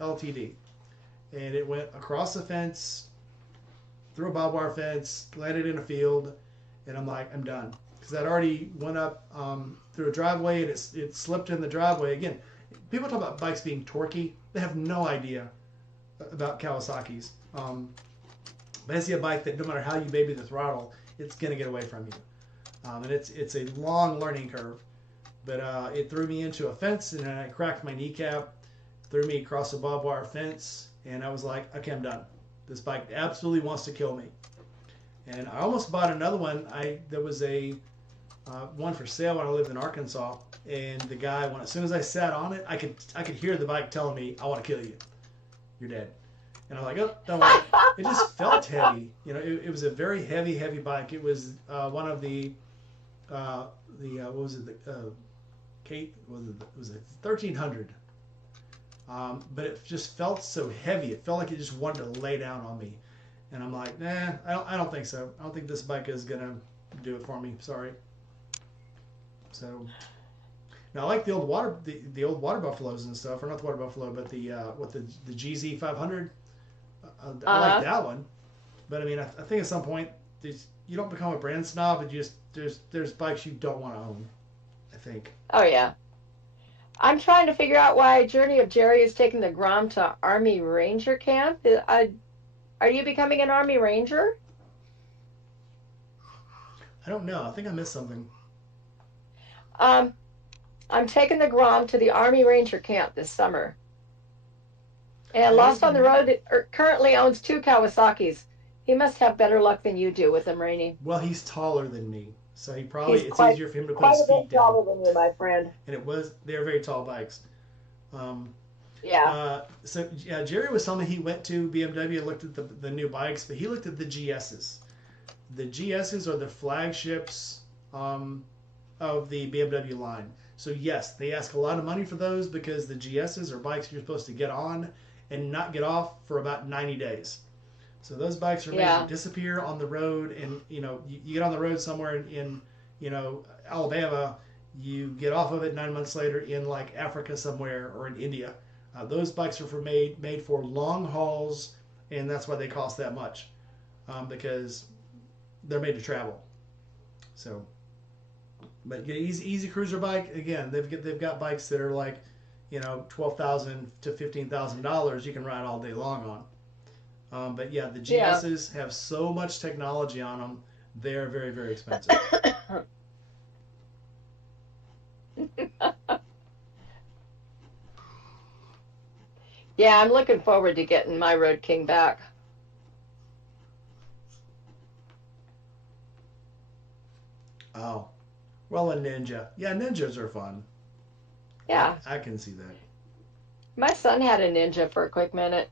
LTD, and it went across the fence, through a barbed wire fence, landed in a field, and I'm like, I'm done because I'd already went up through a driveway and it slipped in the driveway again. People talk about bikes being torquey. They have no idea about Kawasaki's. But I see a bike that no matter how you baby the throttle, it's gonna get away from you. And it's a long learning curve. But it threw me into a fence and I cracked my kneecap. Threw me across a barbed wire fence, and I was like, okay, I'm done. This bike absolutely wants to kill me. And I almost bought another one. There was a one for sale when I lived in Arkansas, and the guy, when as soon as I sat on it, I could hear the bike telling me, "I want to kill you. You're dead." And I'm like, "Oh, don't worry." It just felt heavy. It was a very heavy bike. It was one of uh, the what was it? Kate was it 1300? But it just felt so heavy. It felt like it just wanted to lay down on me. And I'm like, nah, I don't think so. I don't think this bike is gonna do it for me. Sorry. So now I like the old water buffaloes and stuff, or not the water buffalo, but the GZ 500. I Uh like huh. that one. But I mean, I think at some point you don't become a brand snob, and you just there's bikes you don't want to own. I think. Oh yeah. I'm trying to figure out why Journey of Jerry is taking the Grom to Army Ranger camp. Are you becoming an Army Ranger? I don't know. I think I missed something. Um, I'm taking the Grom to the Army Ranger camp this summer. And I Lost on the didn't. Road currently owns two Kawasaki's. He must have better luck than you do with them, Rainey. Well, he's taller than me, so he He's probably it's quite easier for him to put quite his a feet bit down. taller than you, my friend. And they're very tall bikes. Um, Yeah. so yeah, Jerry was telling me he went to BMW and looked at the new bikes, but he looked at the GSs. The GSs are the flagships of the BMW line. So yes, they ask a lot of money for those because the GSs are bikes you're supposed to get on and not get off for about 90 days. So those bikes are made to Yeah. disappear on the road, and you get on the road somewhere in Alabama, you get off of it 9 months later in like Africa somewhere or in India. Those bikes are made for long hauls, and that's why they cost that much because they're made to travel. So, but yeah, easy cruiser bike again. They've got bikes that are like, $12,000 to $15,000 you can ride all day long on. But yeah, the Yeah. GSs have so much technology on them; they're very, very expensive. Yeah, I'm looking forward to getting my Road King back. Oh, well, a Ninja. Yeah, Ninjas are fun. I Yeah, I can see that. my son had a Ninja for a quick minute.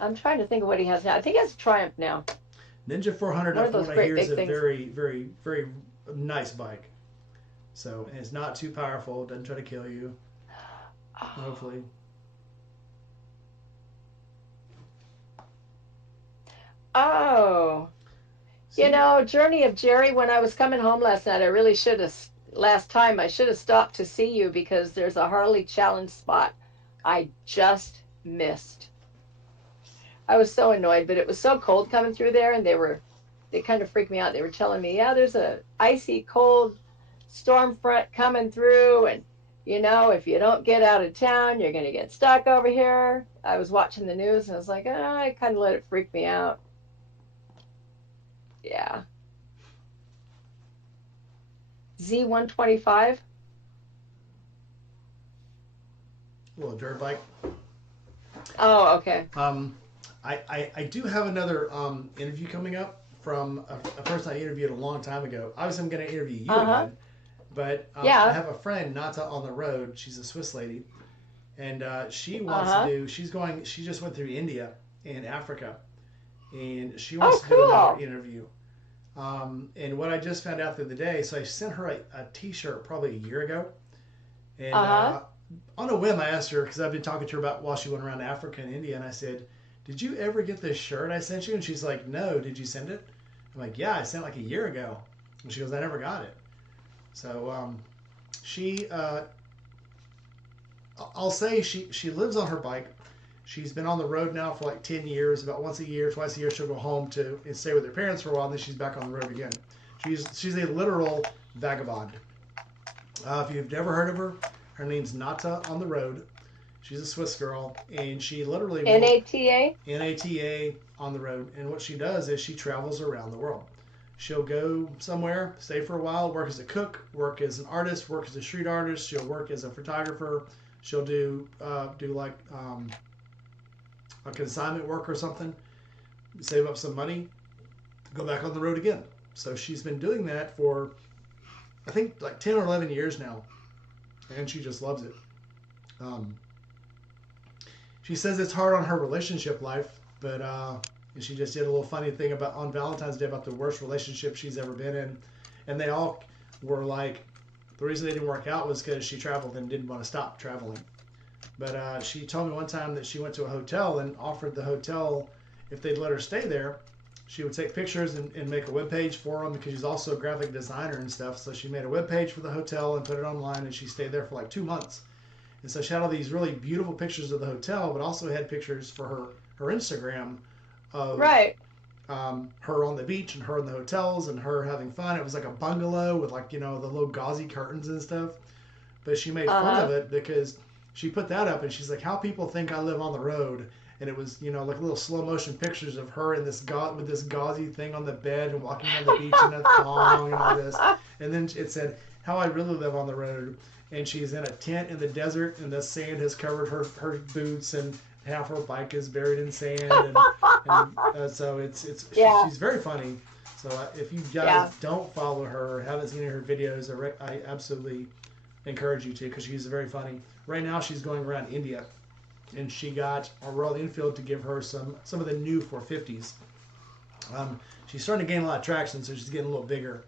I'm trying to think of what he has now. I think he has a Triumph now. Ninja 400, One of from those what I great hear, is big a things. very, very, very nice bike. So, and it's not too powerful. Doesn't try to kill you. Hopefully. Oh, See? Journey of Jerry, when I was coming home last night, I really should have, last time, I should have stopped to see you because there's a Harley Challenge spot I just missed. I was so annoyed, but it was so cold coming through there, and they kind of freaked me out. They were telling me, yeah, there's a icy cold storm front coming through, and if you don't get out of town, you're going to get stuck over here. I was watching the news, and I was like, I kind of let it freak me out. Yeah. Z125. Little dirt bike. Oh, okay. I do have another interview coming up from a person I interviewed a long time ago. Obviously, I'm going to interview you Uh huh. again, but I Yeah. have a friend, Nata, on the road. She's a Swiss lady, and she Uh wants to huh. do. She just went through India and Africa, and she Oh, wants to do another cool. interview. And what I just found out the other day, so I sent her a T-shirt probably a year ago, and Uh huh. on a whim, I asked her because I've been talking to her about while she went around Africa and India, and I said, "Did you ever get this shirt I sent you?" And she's like, "No. Did you send it?" I'm like, "Yeah, I sent it like a year ago." And she goes, "I never got it." So she, I'll say she lives on her bike. She's been on the road now for like 10 years. About once a year, twice a year, she'll go home to and stay with her parents for a while, and then she's back on the road again. She's a literal vagabond. If you've never heard of her, her name's Nata on the road. She's a Swiss girl, and she literally will NATA. NATA on the road. And what she does is she travels around the world. She'll go somewhere, stay for a while, work as a cook, work as an artist, work as a street artist. She'll work as a photographer. She'll do like consignment work or something. Save up some money, go back on the road again. So she's been doing that for I think like 10 or 11 years now, and she just loves it. Um, she says it's hard on her relationship life, but she just did a little funny thing about on Valentine's Day about the worst relationship she's ever been in, and they all were like, the reason they didn't work out was because she traveled and didn't want to stop traveling. But she told me one time that she went to a hotel and offered the hotel if they'd let her stay there, she would take pictures and make a web page for them because she's also a graphic designer and stuff. So she made a web page for the hotel and put it online, and she stayed there for like 2 months. And so she had all these really beautiful pictures of the hotel, but also had pictures for her Instagram of Right. her on the beach and her in the hotels and her having fun. It was like a bungalow with like the little gauzy curtains and stuff. But she made Uh fun of huh. it because she put that up and she's like, how people think I live on the road. And it was, like little slow motion pictures of her in this with this gauzy thing on the bed and walking on the beach in a thong and all this. And then it said, how I really live on the road. And she's in a tent in the desert, and the sand has covered her boots, and half her bike is buried in sand. And so Yeah. she's very funny. So if you guys Yeah. don't follow her or haven't seen her videos, I absolutely encourage you to because she's very funny. Right now, she's going around India, and she got a Royal Enfield to give her some of the new 450s. She's starting to gain a lot of traction, so she's getting a little bigger.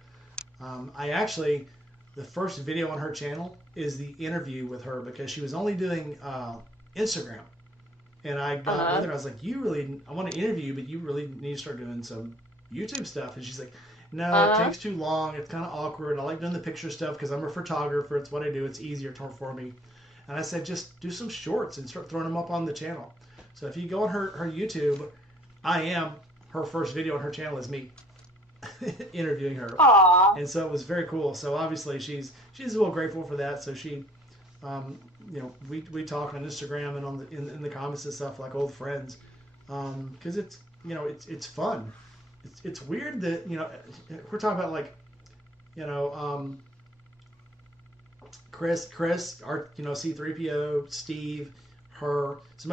I actually, the first video on her channel is the interview with her because she was only doing Instagram. And I Uh got with huh. her. I was like, I want to interview you, but you really need to start doing some YouTube stuff. And she's like, no, it Uh huh. takes too long. It's kind of awkward. I like doing the picture stuff because I'm a photographer. It's what I do. It's easier for me. And I said, just do some shorts and start throwing them up on the channel. So if you go on her YouTube, I am her first video on her channel is me interviewing her, Aw. and so it was very cool. So obviously she's a little grateful for that. So she Um, we talk on Instagram and on in the comments and stuff like old friends, because it's it's fun. It's weird that we're talking about like you know Chris, our C3PO, Steve, her, some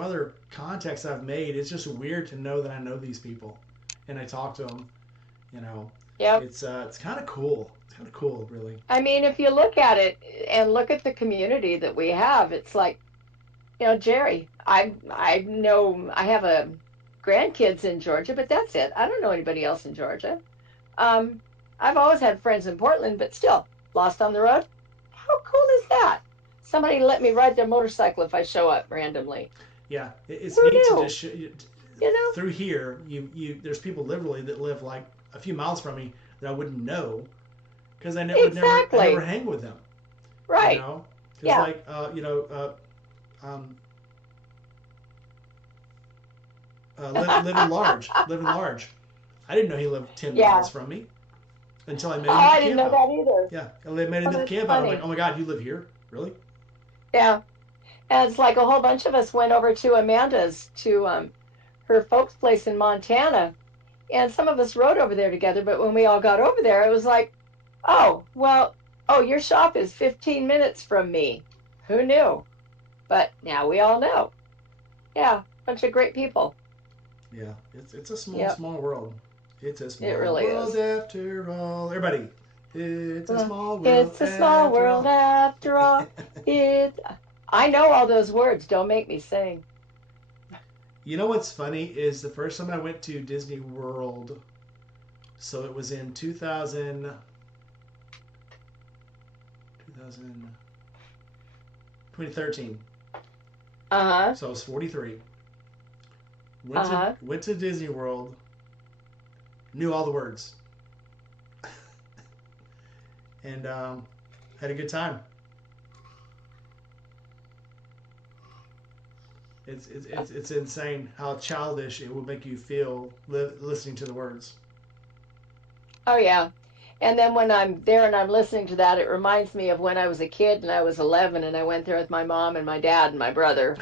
other contacts I've made. It's just weird to know that I know these people, and I talk to them. You know, Yep. it's kind of cool. It's kind of cool, really. I mean, if you look at it and look at the community that we have, it's like, Jerry, I know I have a grandkids in Georgia, but that's it. I don't know anybody else in Georgia. Um, I've always had friends in Portland, but still, lost on the road. How cool is that? Somebody let me ride their motorcycle if I show up randomly. Yeah, it's Who neat to knew? just You know? through here. There's people literally that live like a few miles from me that I wouldn't know because I never Exactly. hang with them. You Right. know, because Yeah. like um, live in large. I didn't know he lived 10 miles Yeah. from me until I met Oh, him at the I didn't camp know out. that either. Yeah, and they met Oh, him at the that's camp out. I'm like, funny. oh my god, you live here, really? Yeah. And it's like a whole bunch of us went over to Amanda's to her folks' place in Montana, and some of us rode over there together. But when we all got over there, it was like, oh, well, oh, your shop is 15 minutes from me. Who knew? But now we all know. Yeah, bunch of great people. Yeah, it's a small Yep, small world. It's a it small really world is. after all. Everybody, it's a Uh, small world It's a small after world all. after all. It. I know all those words. Don't make me sing. You know what's funny is the first time I went to Disney World, so it was in 2013. Uh huh. So I was 43. Uh huh. Went to Disney World, knew all the words, and had a good time. It's insane how childish it will make you feel listening to the words. Oh yeah. And then when I'm there and I'm listening to that, it reminds me of when I was a kid and I was 11 and I went there with my mom and my dad and my brother.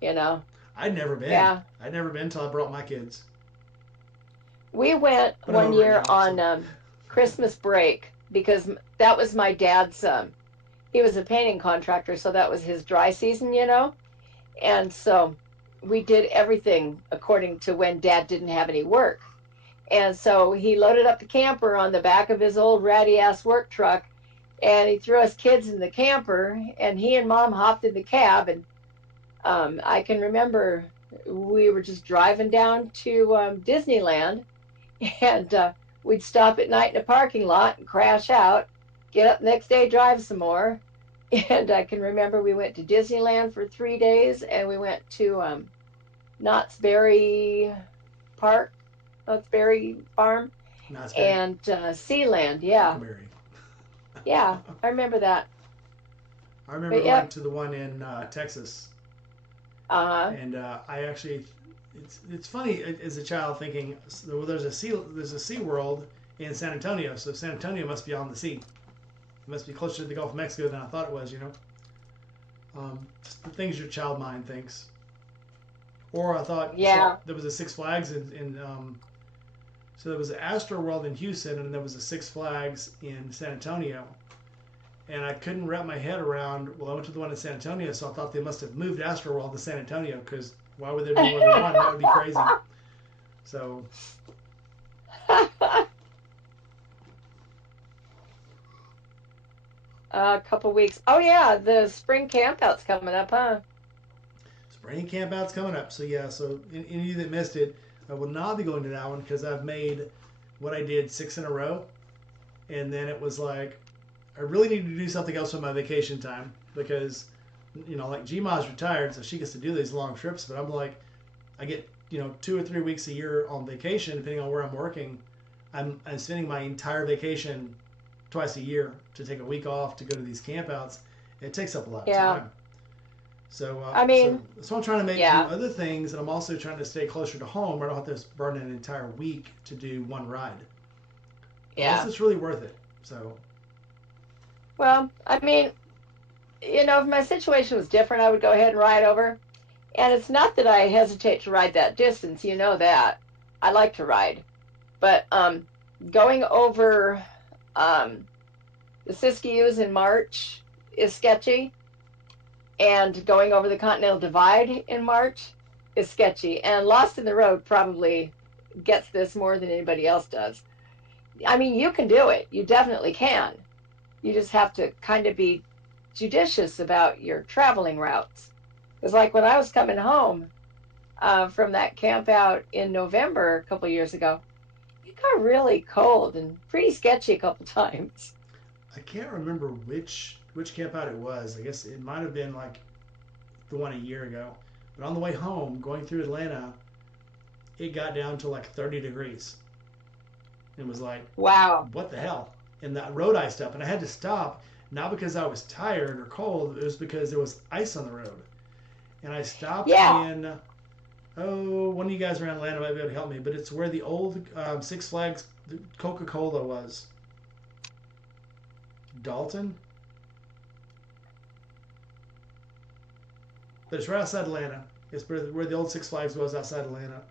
You know. I'd never been. Yeah. I'd never been until I brought my kids. We went But I'm one over it year now. on So Christmas break because that was my dad's. He was a painting contractor, so that was his dry season. And so we did everything according to when Dad didn't have any work. And so he loaded up the camper on the back of his old ratty ass work truck, and he threw us kids in the camper, and he and Mom hopped in the cab. And I can remember we were just driving down to Disneyland, and we'd stop at night in a parking lot and crash out, get up the next day, drive some more. And I can remember we went to Disneyland for 3 days, and we went to Knott's Berry Park, Knott's Berry Farm, Knott's Berry, and Sealand. Yeah, Huckleberry. yeah, I remember that. I remember But going yep, to the one in Texas, uh huh, and I actually, it's funny as a child thinking, well, there's a Sea World in San Antonio, so San Antonio must be on the sea. It must be closer to the Gulf of Mexico than I thought it was. Just the things your child mind thinks. Or I thought so yeah. there was a Six Flags so there was an Astro World in Houston and there was a Six Flags in San Antonio. And I couldn't wrap my head around. Well, I went to the one in San Antonio, so I thought they must have moved Astro World to San Antonio because why would there be more than one? That would be crazy. So A couple weeks. Oh yeah, the spring campout's coming up, huh? spring campout's coming up. So yeah, so any of you that missed it, I will not be going to that one because I've made what I did 6 in a row, and then it was like I really need to do something else with my vacation time because like Gma's retired, so she gets to do these long trips, but I'm like I get 2 or 3 weeks a year on vacation depending on where I'm working. I'm spending my entire vacation twice a year to take a week off to go to these campouts. It takes up a lot of Yeah. time. So, I mean, I'm trying to do yeah, other things, and I'm also trying to stay closer to home. Where I don't have to burn an entire week to do one ride, unless yeah. it's really worth it. So, Well, I mean, if my situation was different, I would go ahead and ride over. And it's not that I hesitate to ride that distance, you know that. I like to ride. But going over the Siskiyous in March is sketchy, and going over the Continental Divide in March is sketchy. And Lost in the Road probably gets this more than anybody else does. I mean, you can do it. You definitely can. You just have to kind of be judicious about your traveling routes. Because, like, when I was coming home from that camp out in November a couple years ago, it got really cold and pretty sketchy a couple times. I can't remember which camp out it was. I guess it might have been like the one a year ago. But on the way home, going through Atlanta, it got down to like 30 degrees. It was like, Wow. what the hell? And that road iced up, and I had to stop, not because I was tired or cold. It was because there was ice on the road. And I stopped Yeah. in, one of you guys around Atlanta might be able to help me, but it's where the old Six Flags Coca-Cola was. Dalton? But it's right outside Atlanta. It's where the old Six Flags was outside Atlanta.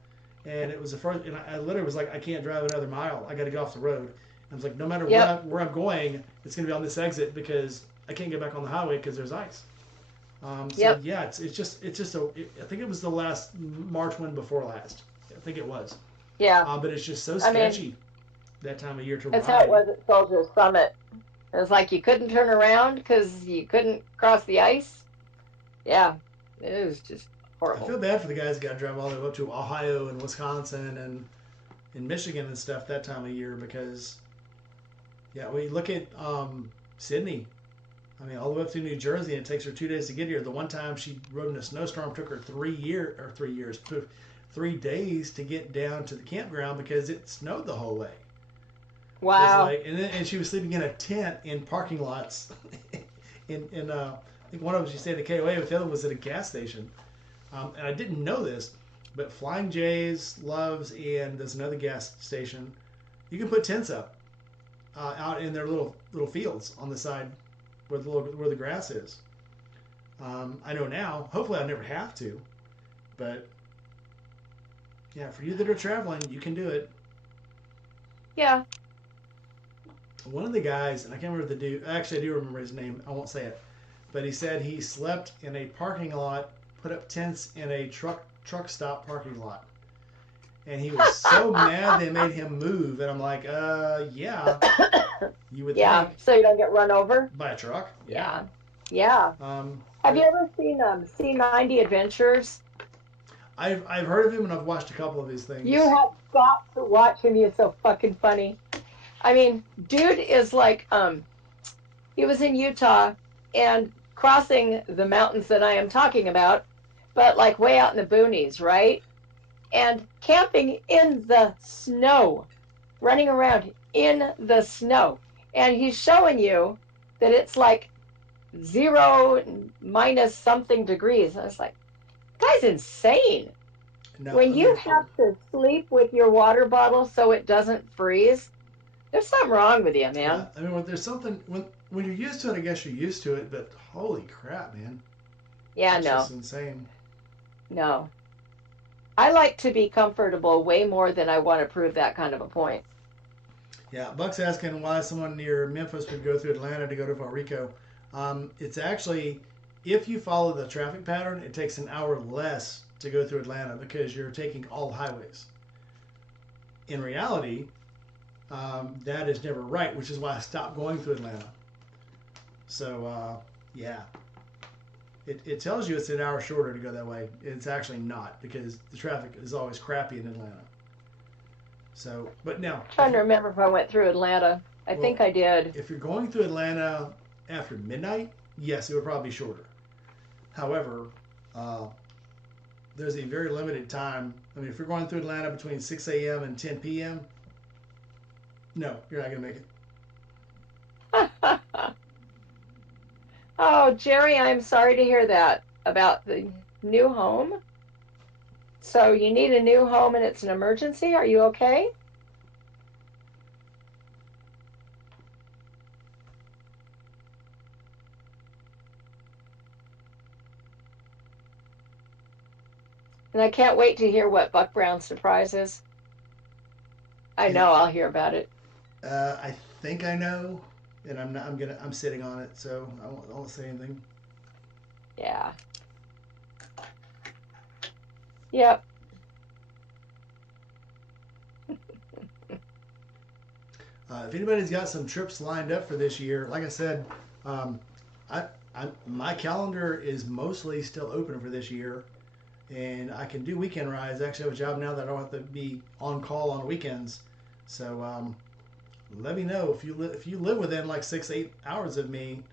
And it was the first, and I literally was like, I can't drive another mile. I got to get off the road. And I was like, no matter Yep. where I'm going, it's going to be on this exit because I can't get back on the highway because there's ice. So Yep. yeah, it's just I think it was the last March one before last. I think it was. Yeah. But it's just so I mean, sketchy that time of year to that's how it ride. was at Soldier Summit. It was like you couldn't turn around because you couldn't cross the ice. Yeah. It was just I horrible. feel bad for the guys that got to drive all the way up to Ohio and Wisconsin and in Michigan and stuff that time of year because, yeah, we look at Sydney. I mean, all the way up to New Jersey, and it takes her 2 days to get here. The one time she rode in a snowstorm took her 3 days to get down to the campground because it snowed the whole way. Wow. Like, and she was sleeping in a tent in parking lots. I think one of them she stayed at the KOA, but the other was at a gas station. And I didn't know this, but Flying J's, Loves, and there's another gas station. You can put tents up out in their little fields on the side where the grass is. I know now. Hopefully, I'll never have to. But yeah, for you that are traveling, you can do it. Yeah. One of the guys, and I can't remember the dude. Actually, I do remember his name. I won't say it. But he said he slept in a parking lot, put up tents in a truck stop parking lot. And he was so mad they made him move. And I'm like, yeah, you would Yeah. think. So you don't get run over. By a truck? Yeah. Yeah. Have you ever seen C90 Adventures? I've heard of him and I've watched a couple of his things. You have got to watch him. He's so fucking funny. I mean, dude is like, he was in Utah and crossing the mountains that I am talking about, but like way out in the boonies, right? And camping in the snow, running around in the snow. And he's showing you that it's like 0 minus something degrees. And I was like, guy's insane. No, When you have to sleep with your water bottle so it doesn't freeze, there's something wrong with you, man. Yeah, I mean, when there's something when you're used to it, I guess you're used to it. But holy crap, man! Yeah, It's no, just insane. no. I like to be comfortable way more than I want to prove that kind of a point. Yeah, Buck's asking why someone near Memphis would go through Atlanta to go to Puerto Rico. It's actually, if you follow the traffic pattern, it takes an hour less to go through Atlanta because you're taking all highways. In reality, that is never right, which is why I stopped going through Atlanta. So, yeah. It tells you it's an hour shorter to go that way. It's actually not because the traffic is always crappy in Atlanta. So, but now, I'm trying to remember if I went through Atlanta. I think I did. if you're going through Atlanta after midnight, yes, it would probably be shorter. However, there's a very limited time. I mean, if you're going through Atlanta between 6 a.m. and 10 p.m., no, you're not going to make it. Oh, Jerry, I'm sorry to hear that about the new home. So you need a new home and it's an emergency. Are you okay? And I can't wait to hear what Buck Brown's surprise is. I Yeah. know I'll hear about it. I think I know, and I'm not. I'm sitting on it, so I won't say anything. Yeah. Yep. If anybody's got some trips lined up for this year, like I said, um, my calendar is mostly still open for this year, and I can do weekend rides. I actually have a job now that I don't have to be on call on weekends. So let me know if you live within like 6 8 hours of me.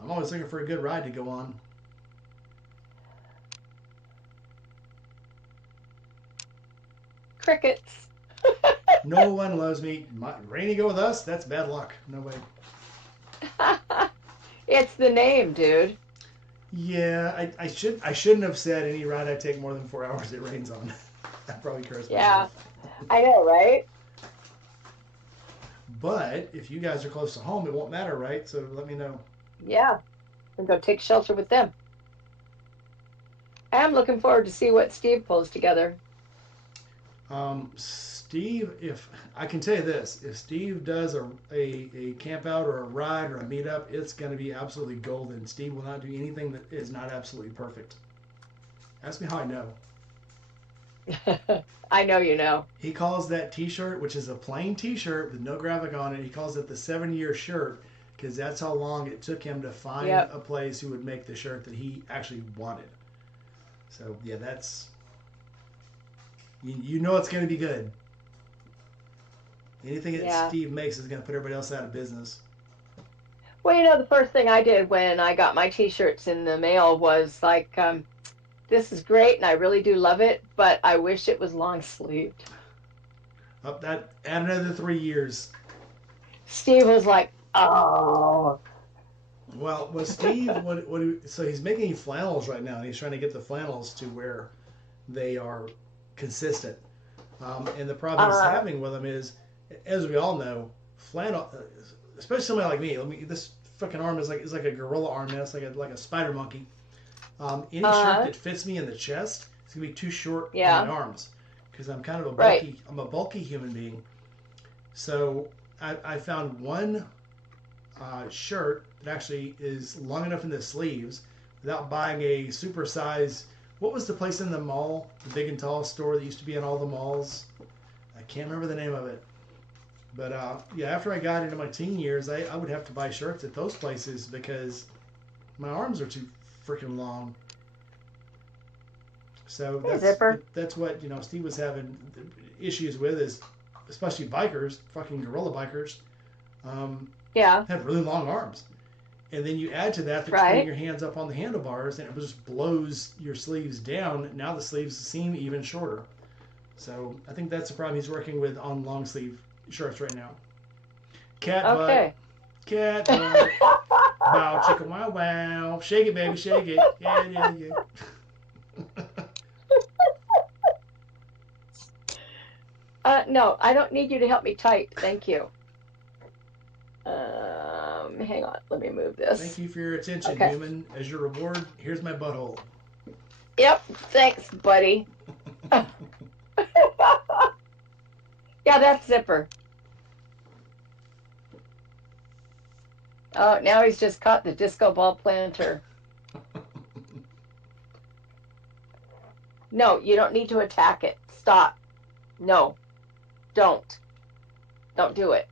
I'm always looking for a good ride to go on. Crickets. No one loves me. Rainy go with us. That's bad luck. No way. It's the name, dude. Yeah, I shouldn't have said any ride I take more than 4 hours it rains on. I probably cursed Yeah, myself. I know, right? But if you guys are close to home, it won't matter, right? So let me know. Yeah. And go take shelter with them. I am looking forward to see what Steve pulls together. Steve, if I can tell you this, if Steve does a camp out or a ride or a meetup, it's going to be absolutely golden. Steve will not do anything that is not absolutely perfect. Ask me how I know. I know you know. He calls that T-shirt, which is a plain T-shirt with no graphic on it, he calls it the 7-year shirt because that's how long it took him to find Yep. a place who would make the shirt that he actually wanted. So yeah, that's you know it's going to be good. Anything that Yeah. Steve makes is going to put everybody else out of business. Well, you know, the first thing I did when I got my T-shirts in the mail was like, this is great, and I really do love it, but I wish it was long sleeved. Up that add another 3 years. Steve was like, oh. Well, with Steve, so he's making flannels right now, and he's trying to get the flannels to where they are consistent. And the problem he's Uh, having with them is, as we all know, flannel, especially somebody like me. This fucking arm is like a gorilla arm, man. It's like a spider monkey. Any shirt uh, that fits me in the chest is gonna be too short on yeah, my arms because I'm kind of a right. bulky. I'm a bulky human being. So I found one shirt that actually is long enough in the sleeves without buying a super size. What was the place in the mall, the big and tall store that used to be in all the malls? I can't remember the name of it. But yeah, after I got into my teen years, I would have to buy shirts at those places because my arms are too freaking long. So Hey, Zipper. that's what Steve was having issues with is especially bikers, fucking gorilla bikers, um, Yeah, have really long arms. And then you add to that that you're putting right. your hands up on the handlebars and it just blows your sleeves down. Now the sleeves seem even shorter. So I think that's the problem he's working with on long sleeve shirts right now. Cat butt, Okay. cat butt, bow chicka wow wow, shake it baby, shake it, yeah yeah yeah. No, I don't need you to help me type. Thank you. Hang on. Let me move Thank this. you for your attention, Okay. human. As your reward, here's my butthole. Yep. Thanks, buddy. Yeah, that's Zipper. Oh, now he's just caught the disco ball planter. No, you don't need to attack it. Stop. No, don't. Don't do it.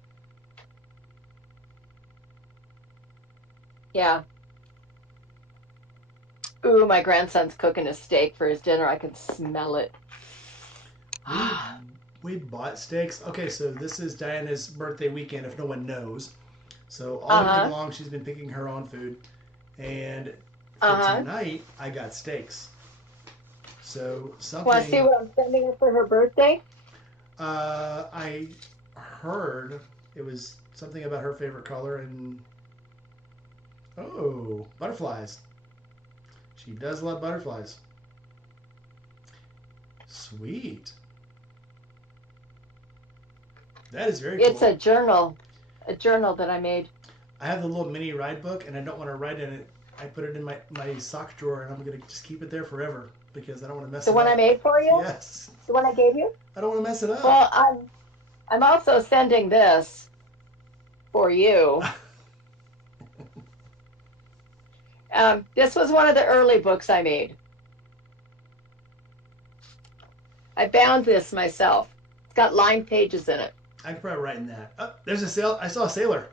Yeah. Ooh, my grandson's cooking a steak for his dinner. I can smell it. we we bought steaks. Okay, so this is Diana's birthday weekend. If no one knows, so all weekend Uh-huh. long she's been picking her own food, and for Uh-huh. tonight I got steaks. So Want to see something what I'm sending her for her birthday? I heard it was something about her favorite color and oh butterflies. She does love butterflies. Sweet. That is very It's cool. a journal that I made. I have the little mini ride book, and I don't want to write in it I put it in my sock drawer, and I'm gonna just keep it there forever because I don't want to mess The it one up. I made for you? Yes, The one I gave you? I don't want to mess it up. Well, I'm also sending this for you. This was one of the early books I made. I bound this myself. It's got lined pages in it. I could probably write in that. Oh, there's a sail. I saw a sailor.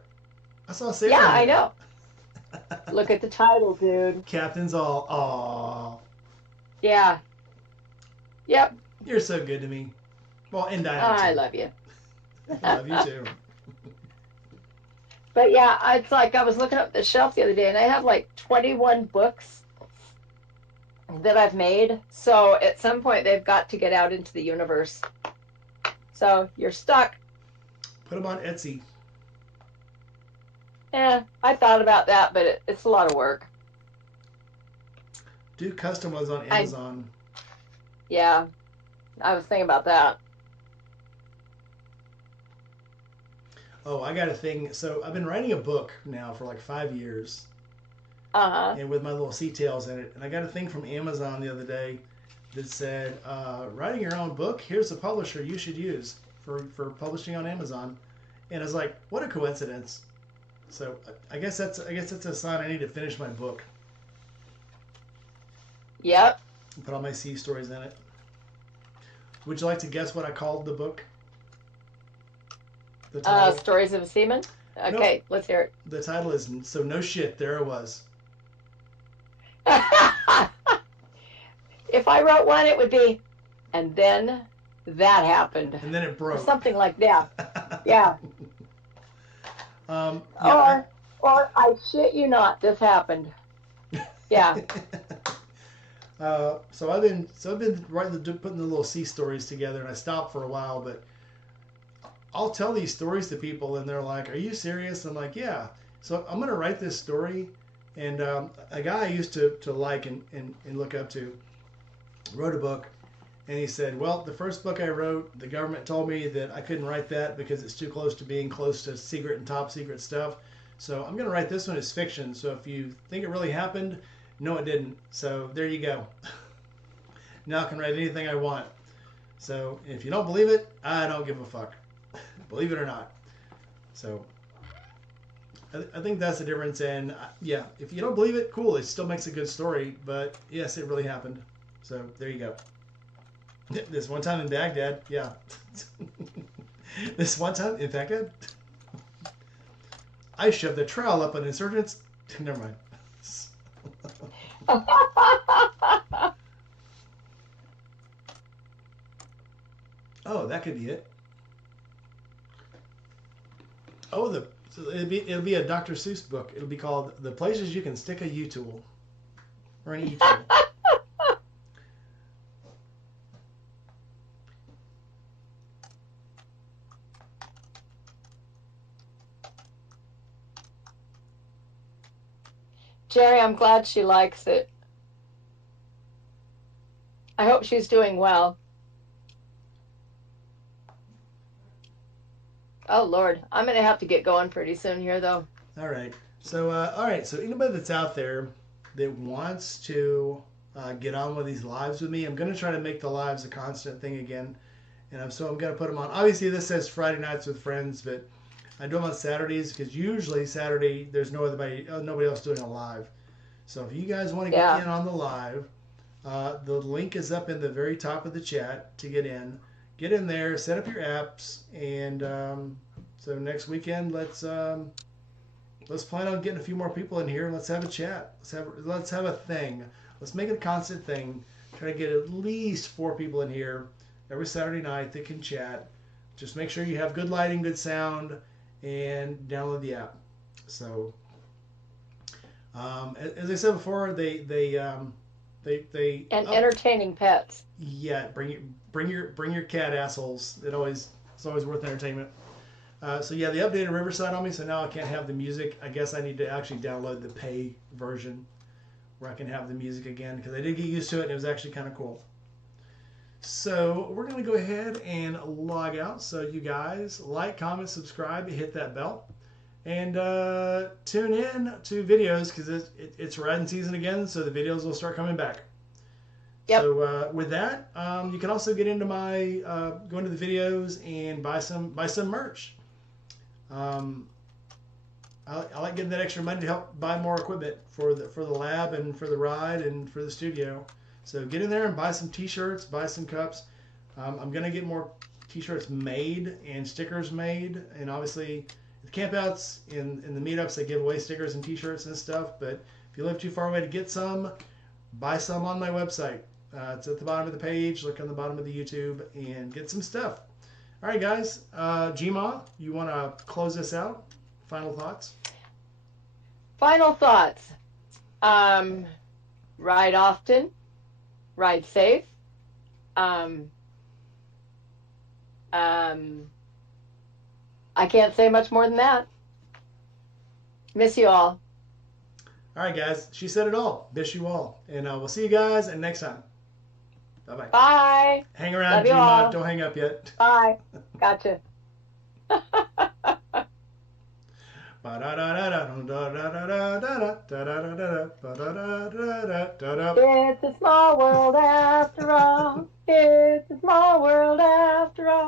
I saw a sailor. Yeah, in I there. know. Look at the title, dude. Captain's all, aw, Yeah. Yep. you're so good to me. Well, and Diana I too. love you. I love you too. But yeah, it's like I was looking up the shelf the other day, and I have like 21 books that I've made. So at some point, they've got to get out into the universe. So you're stuck. Put them on Etsy. I thought about that, but it's a lot of work. Do custom ones on Amazon. Yeah, I was thinking about that. Oh, I got a thing. So I've been writing a book now for like 5 years, Uh-huh. and with my little sea tales in it. And I got a thing from Amazon the other day that said, writing your own book, here's a publisher you should use for publishing on Amazon. And I was like, what a coincidence. So I guess that's a sign I need to finish my book Yep. and put all my sea stories in it. Would you like to guess what I called the book? The title, Stories of a Seaman. Okay, let's hear the title is So No Shit, There It Was. it. If I wrote one, it would be, and then that happened. And then it Or broke. something like that. Yeah. Yeah, Or I shit you not, this happened. Yeah. So I've been putting the little sea stories together, and I stopped for a while, but I'll tell these stories to people, and they're like, "Are you serious?" I'm like, "Yeah." So I'm gonna write this story, and a guy I used to like and look up to wrote a book, and he said, "Well, the first book I wrote, the government told me that I couldn't write that because it's too close to being close to secret and top secret stuff. So I'm gonna write this one as fiction. So if you think it really happened, no, it didn't. So there you go. Now I can write anything I want. So if you don't believe it, I don't give a fuck. Believe it or not." So I think that's the difference. And yeah, if you don't believe it, cool. It still makes a good story. But yes, it really happened. So there you go. This one time in Baghdad, yeah. This one time in Baghdad, I shoved the trowel up on insurgents. Never mind. Oh, that could be it. Oh, so it'll be a Dr. Seuss book. It'll be called "The Places You Can Stick a U-Tool" or an E-tool. Jerry, I'm glad she likes it. I hope she's doing well. Oh, Lord. I'm going to have to get going pretty soon here, though. All right. So So anybody that's out there that wants to get on with these lives with me, I'm going to try to make the lives a constant thing again. And so I'm going to put them on. Obviously, this says Friday nights with friends, but I do them on Saturdays because usually Saturday there's nobody else doing a live. So if you guys want to get in on the live, the link is up in the very top of the chat to get in. Get in there, set up your apps, and so next weekend let's plan on getting a few more people in here. Let's have a chat. Let's have a thing. Let's make it a constant thing. Try to get at least 4 people in here every Saturday night that can chat. Just make sure you have good lighting, good sound, and download the app. So, as I said before, they And entertaining pets. Yeah, bring your cat assholes. It's always worth entertainment. So yeah, they updated Riverside on me, so now I can't have the music. I guess I need to actually download the pay version where I can have the music again because I did get used to it and it was actually kind of cool. So we're gonna go ahead and log out. So you guys like, comment, subscribe, hit that bell. And tune in to videos because it's riding season again, so the videos will start coming back. Yep. So with that, you can also get into my go into the videos and buy some merch. I like getting that extra money to help buy more equipment for the lab and for the ride and for the studio. So get in there and buy some T-shirts, buy some cups. I'm gonna get more T-shirts made and stickers made, and obviously the campouts in the meetups they give away stickers and T-shirts and stuff. But if you live too far away to get some, buy some on my website. It's at the bottom of the page. Look on the bottom of the YouTube and get some stuff. All right, guys. Gma, you want to close this out? Final thoughts? Final thoughts. Ride often. Ride safe. I can't say much more than that. Miss you all. All right, guys. She said it all. Miss you all. And we'll see you guys and next time. Bye-bye. Bye. Hang around, Love you Gma. all. Don't hang up yet. Bye. Gotcha. It's a small world after all. It's a small world after all.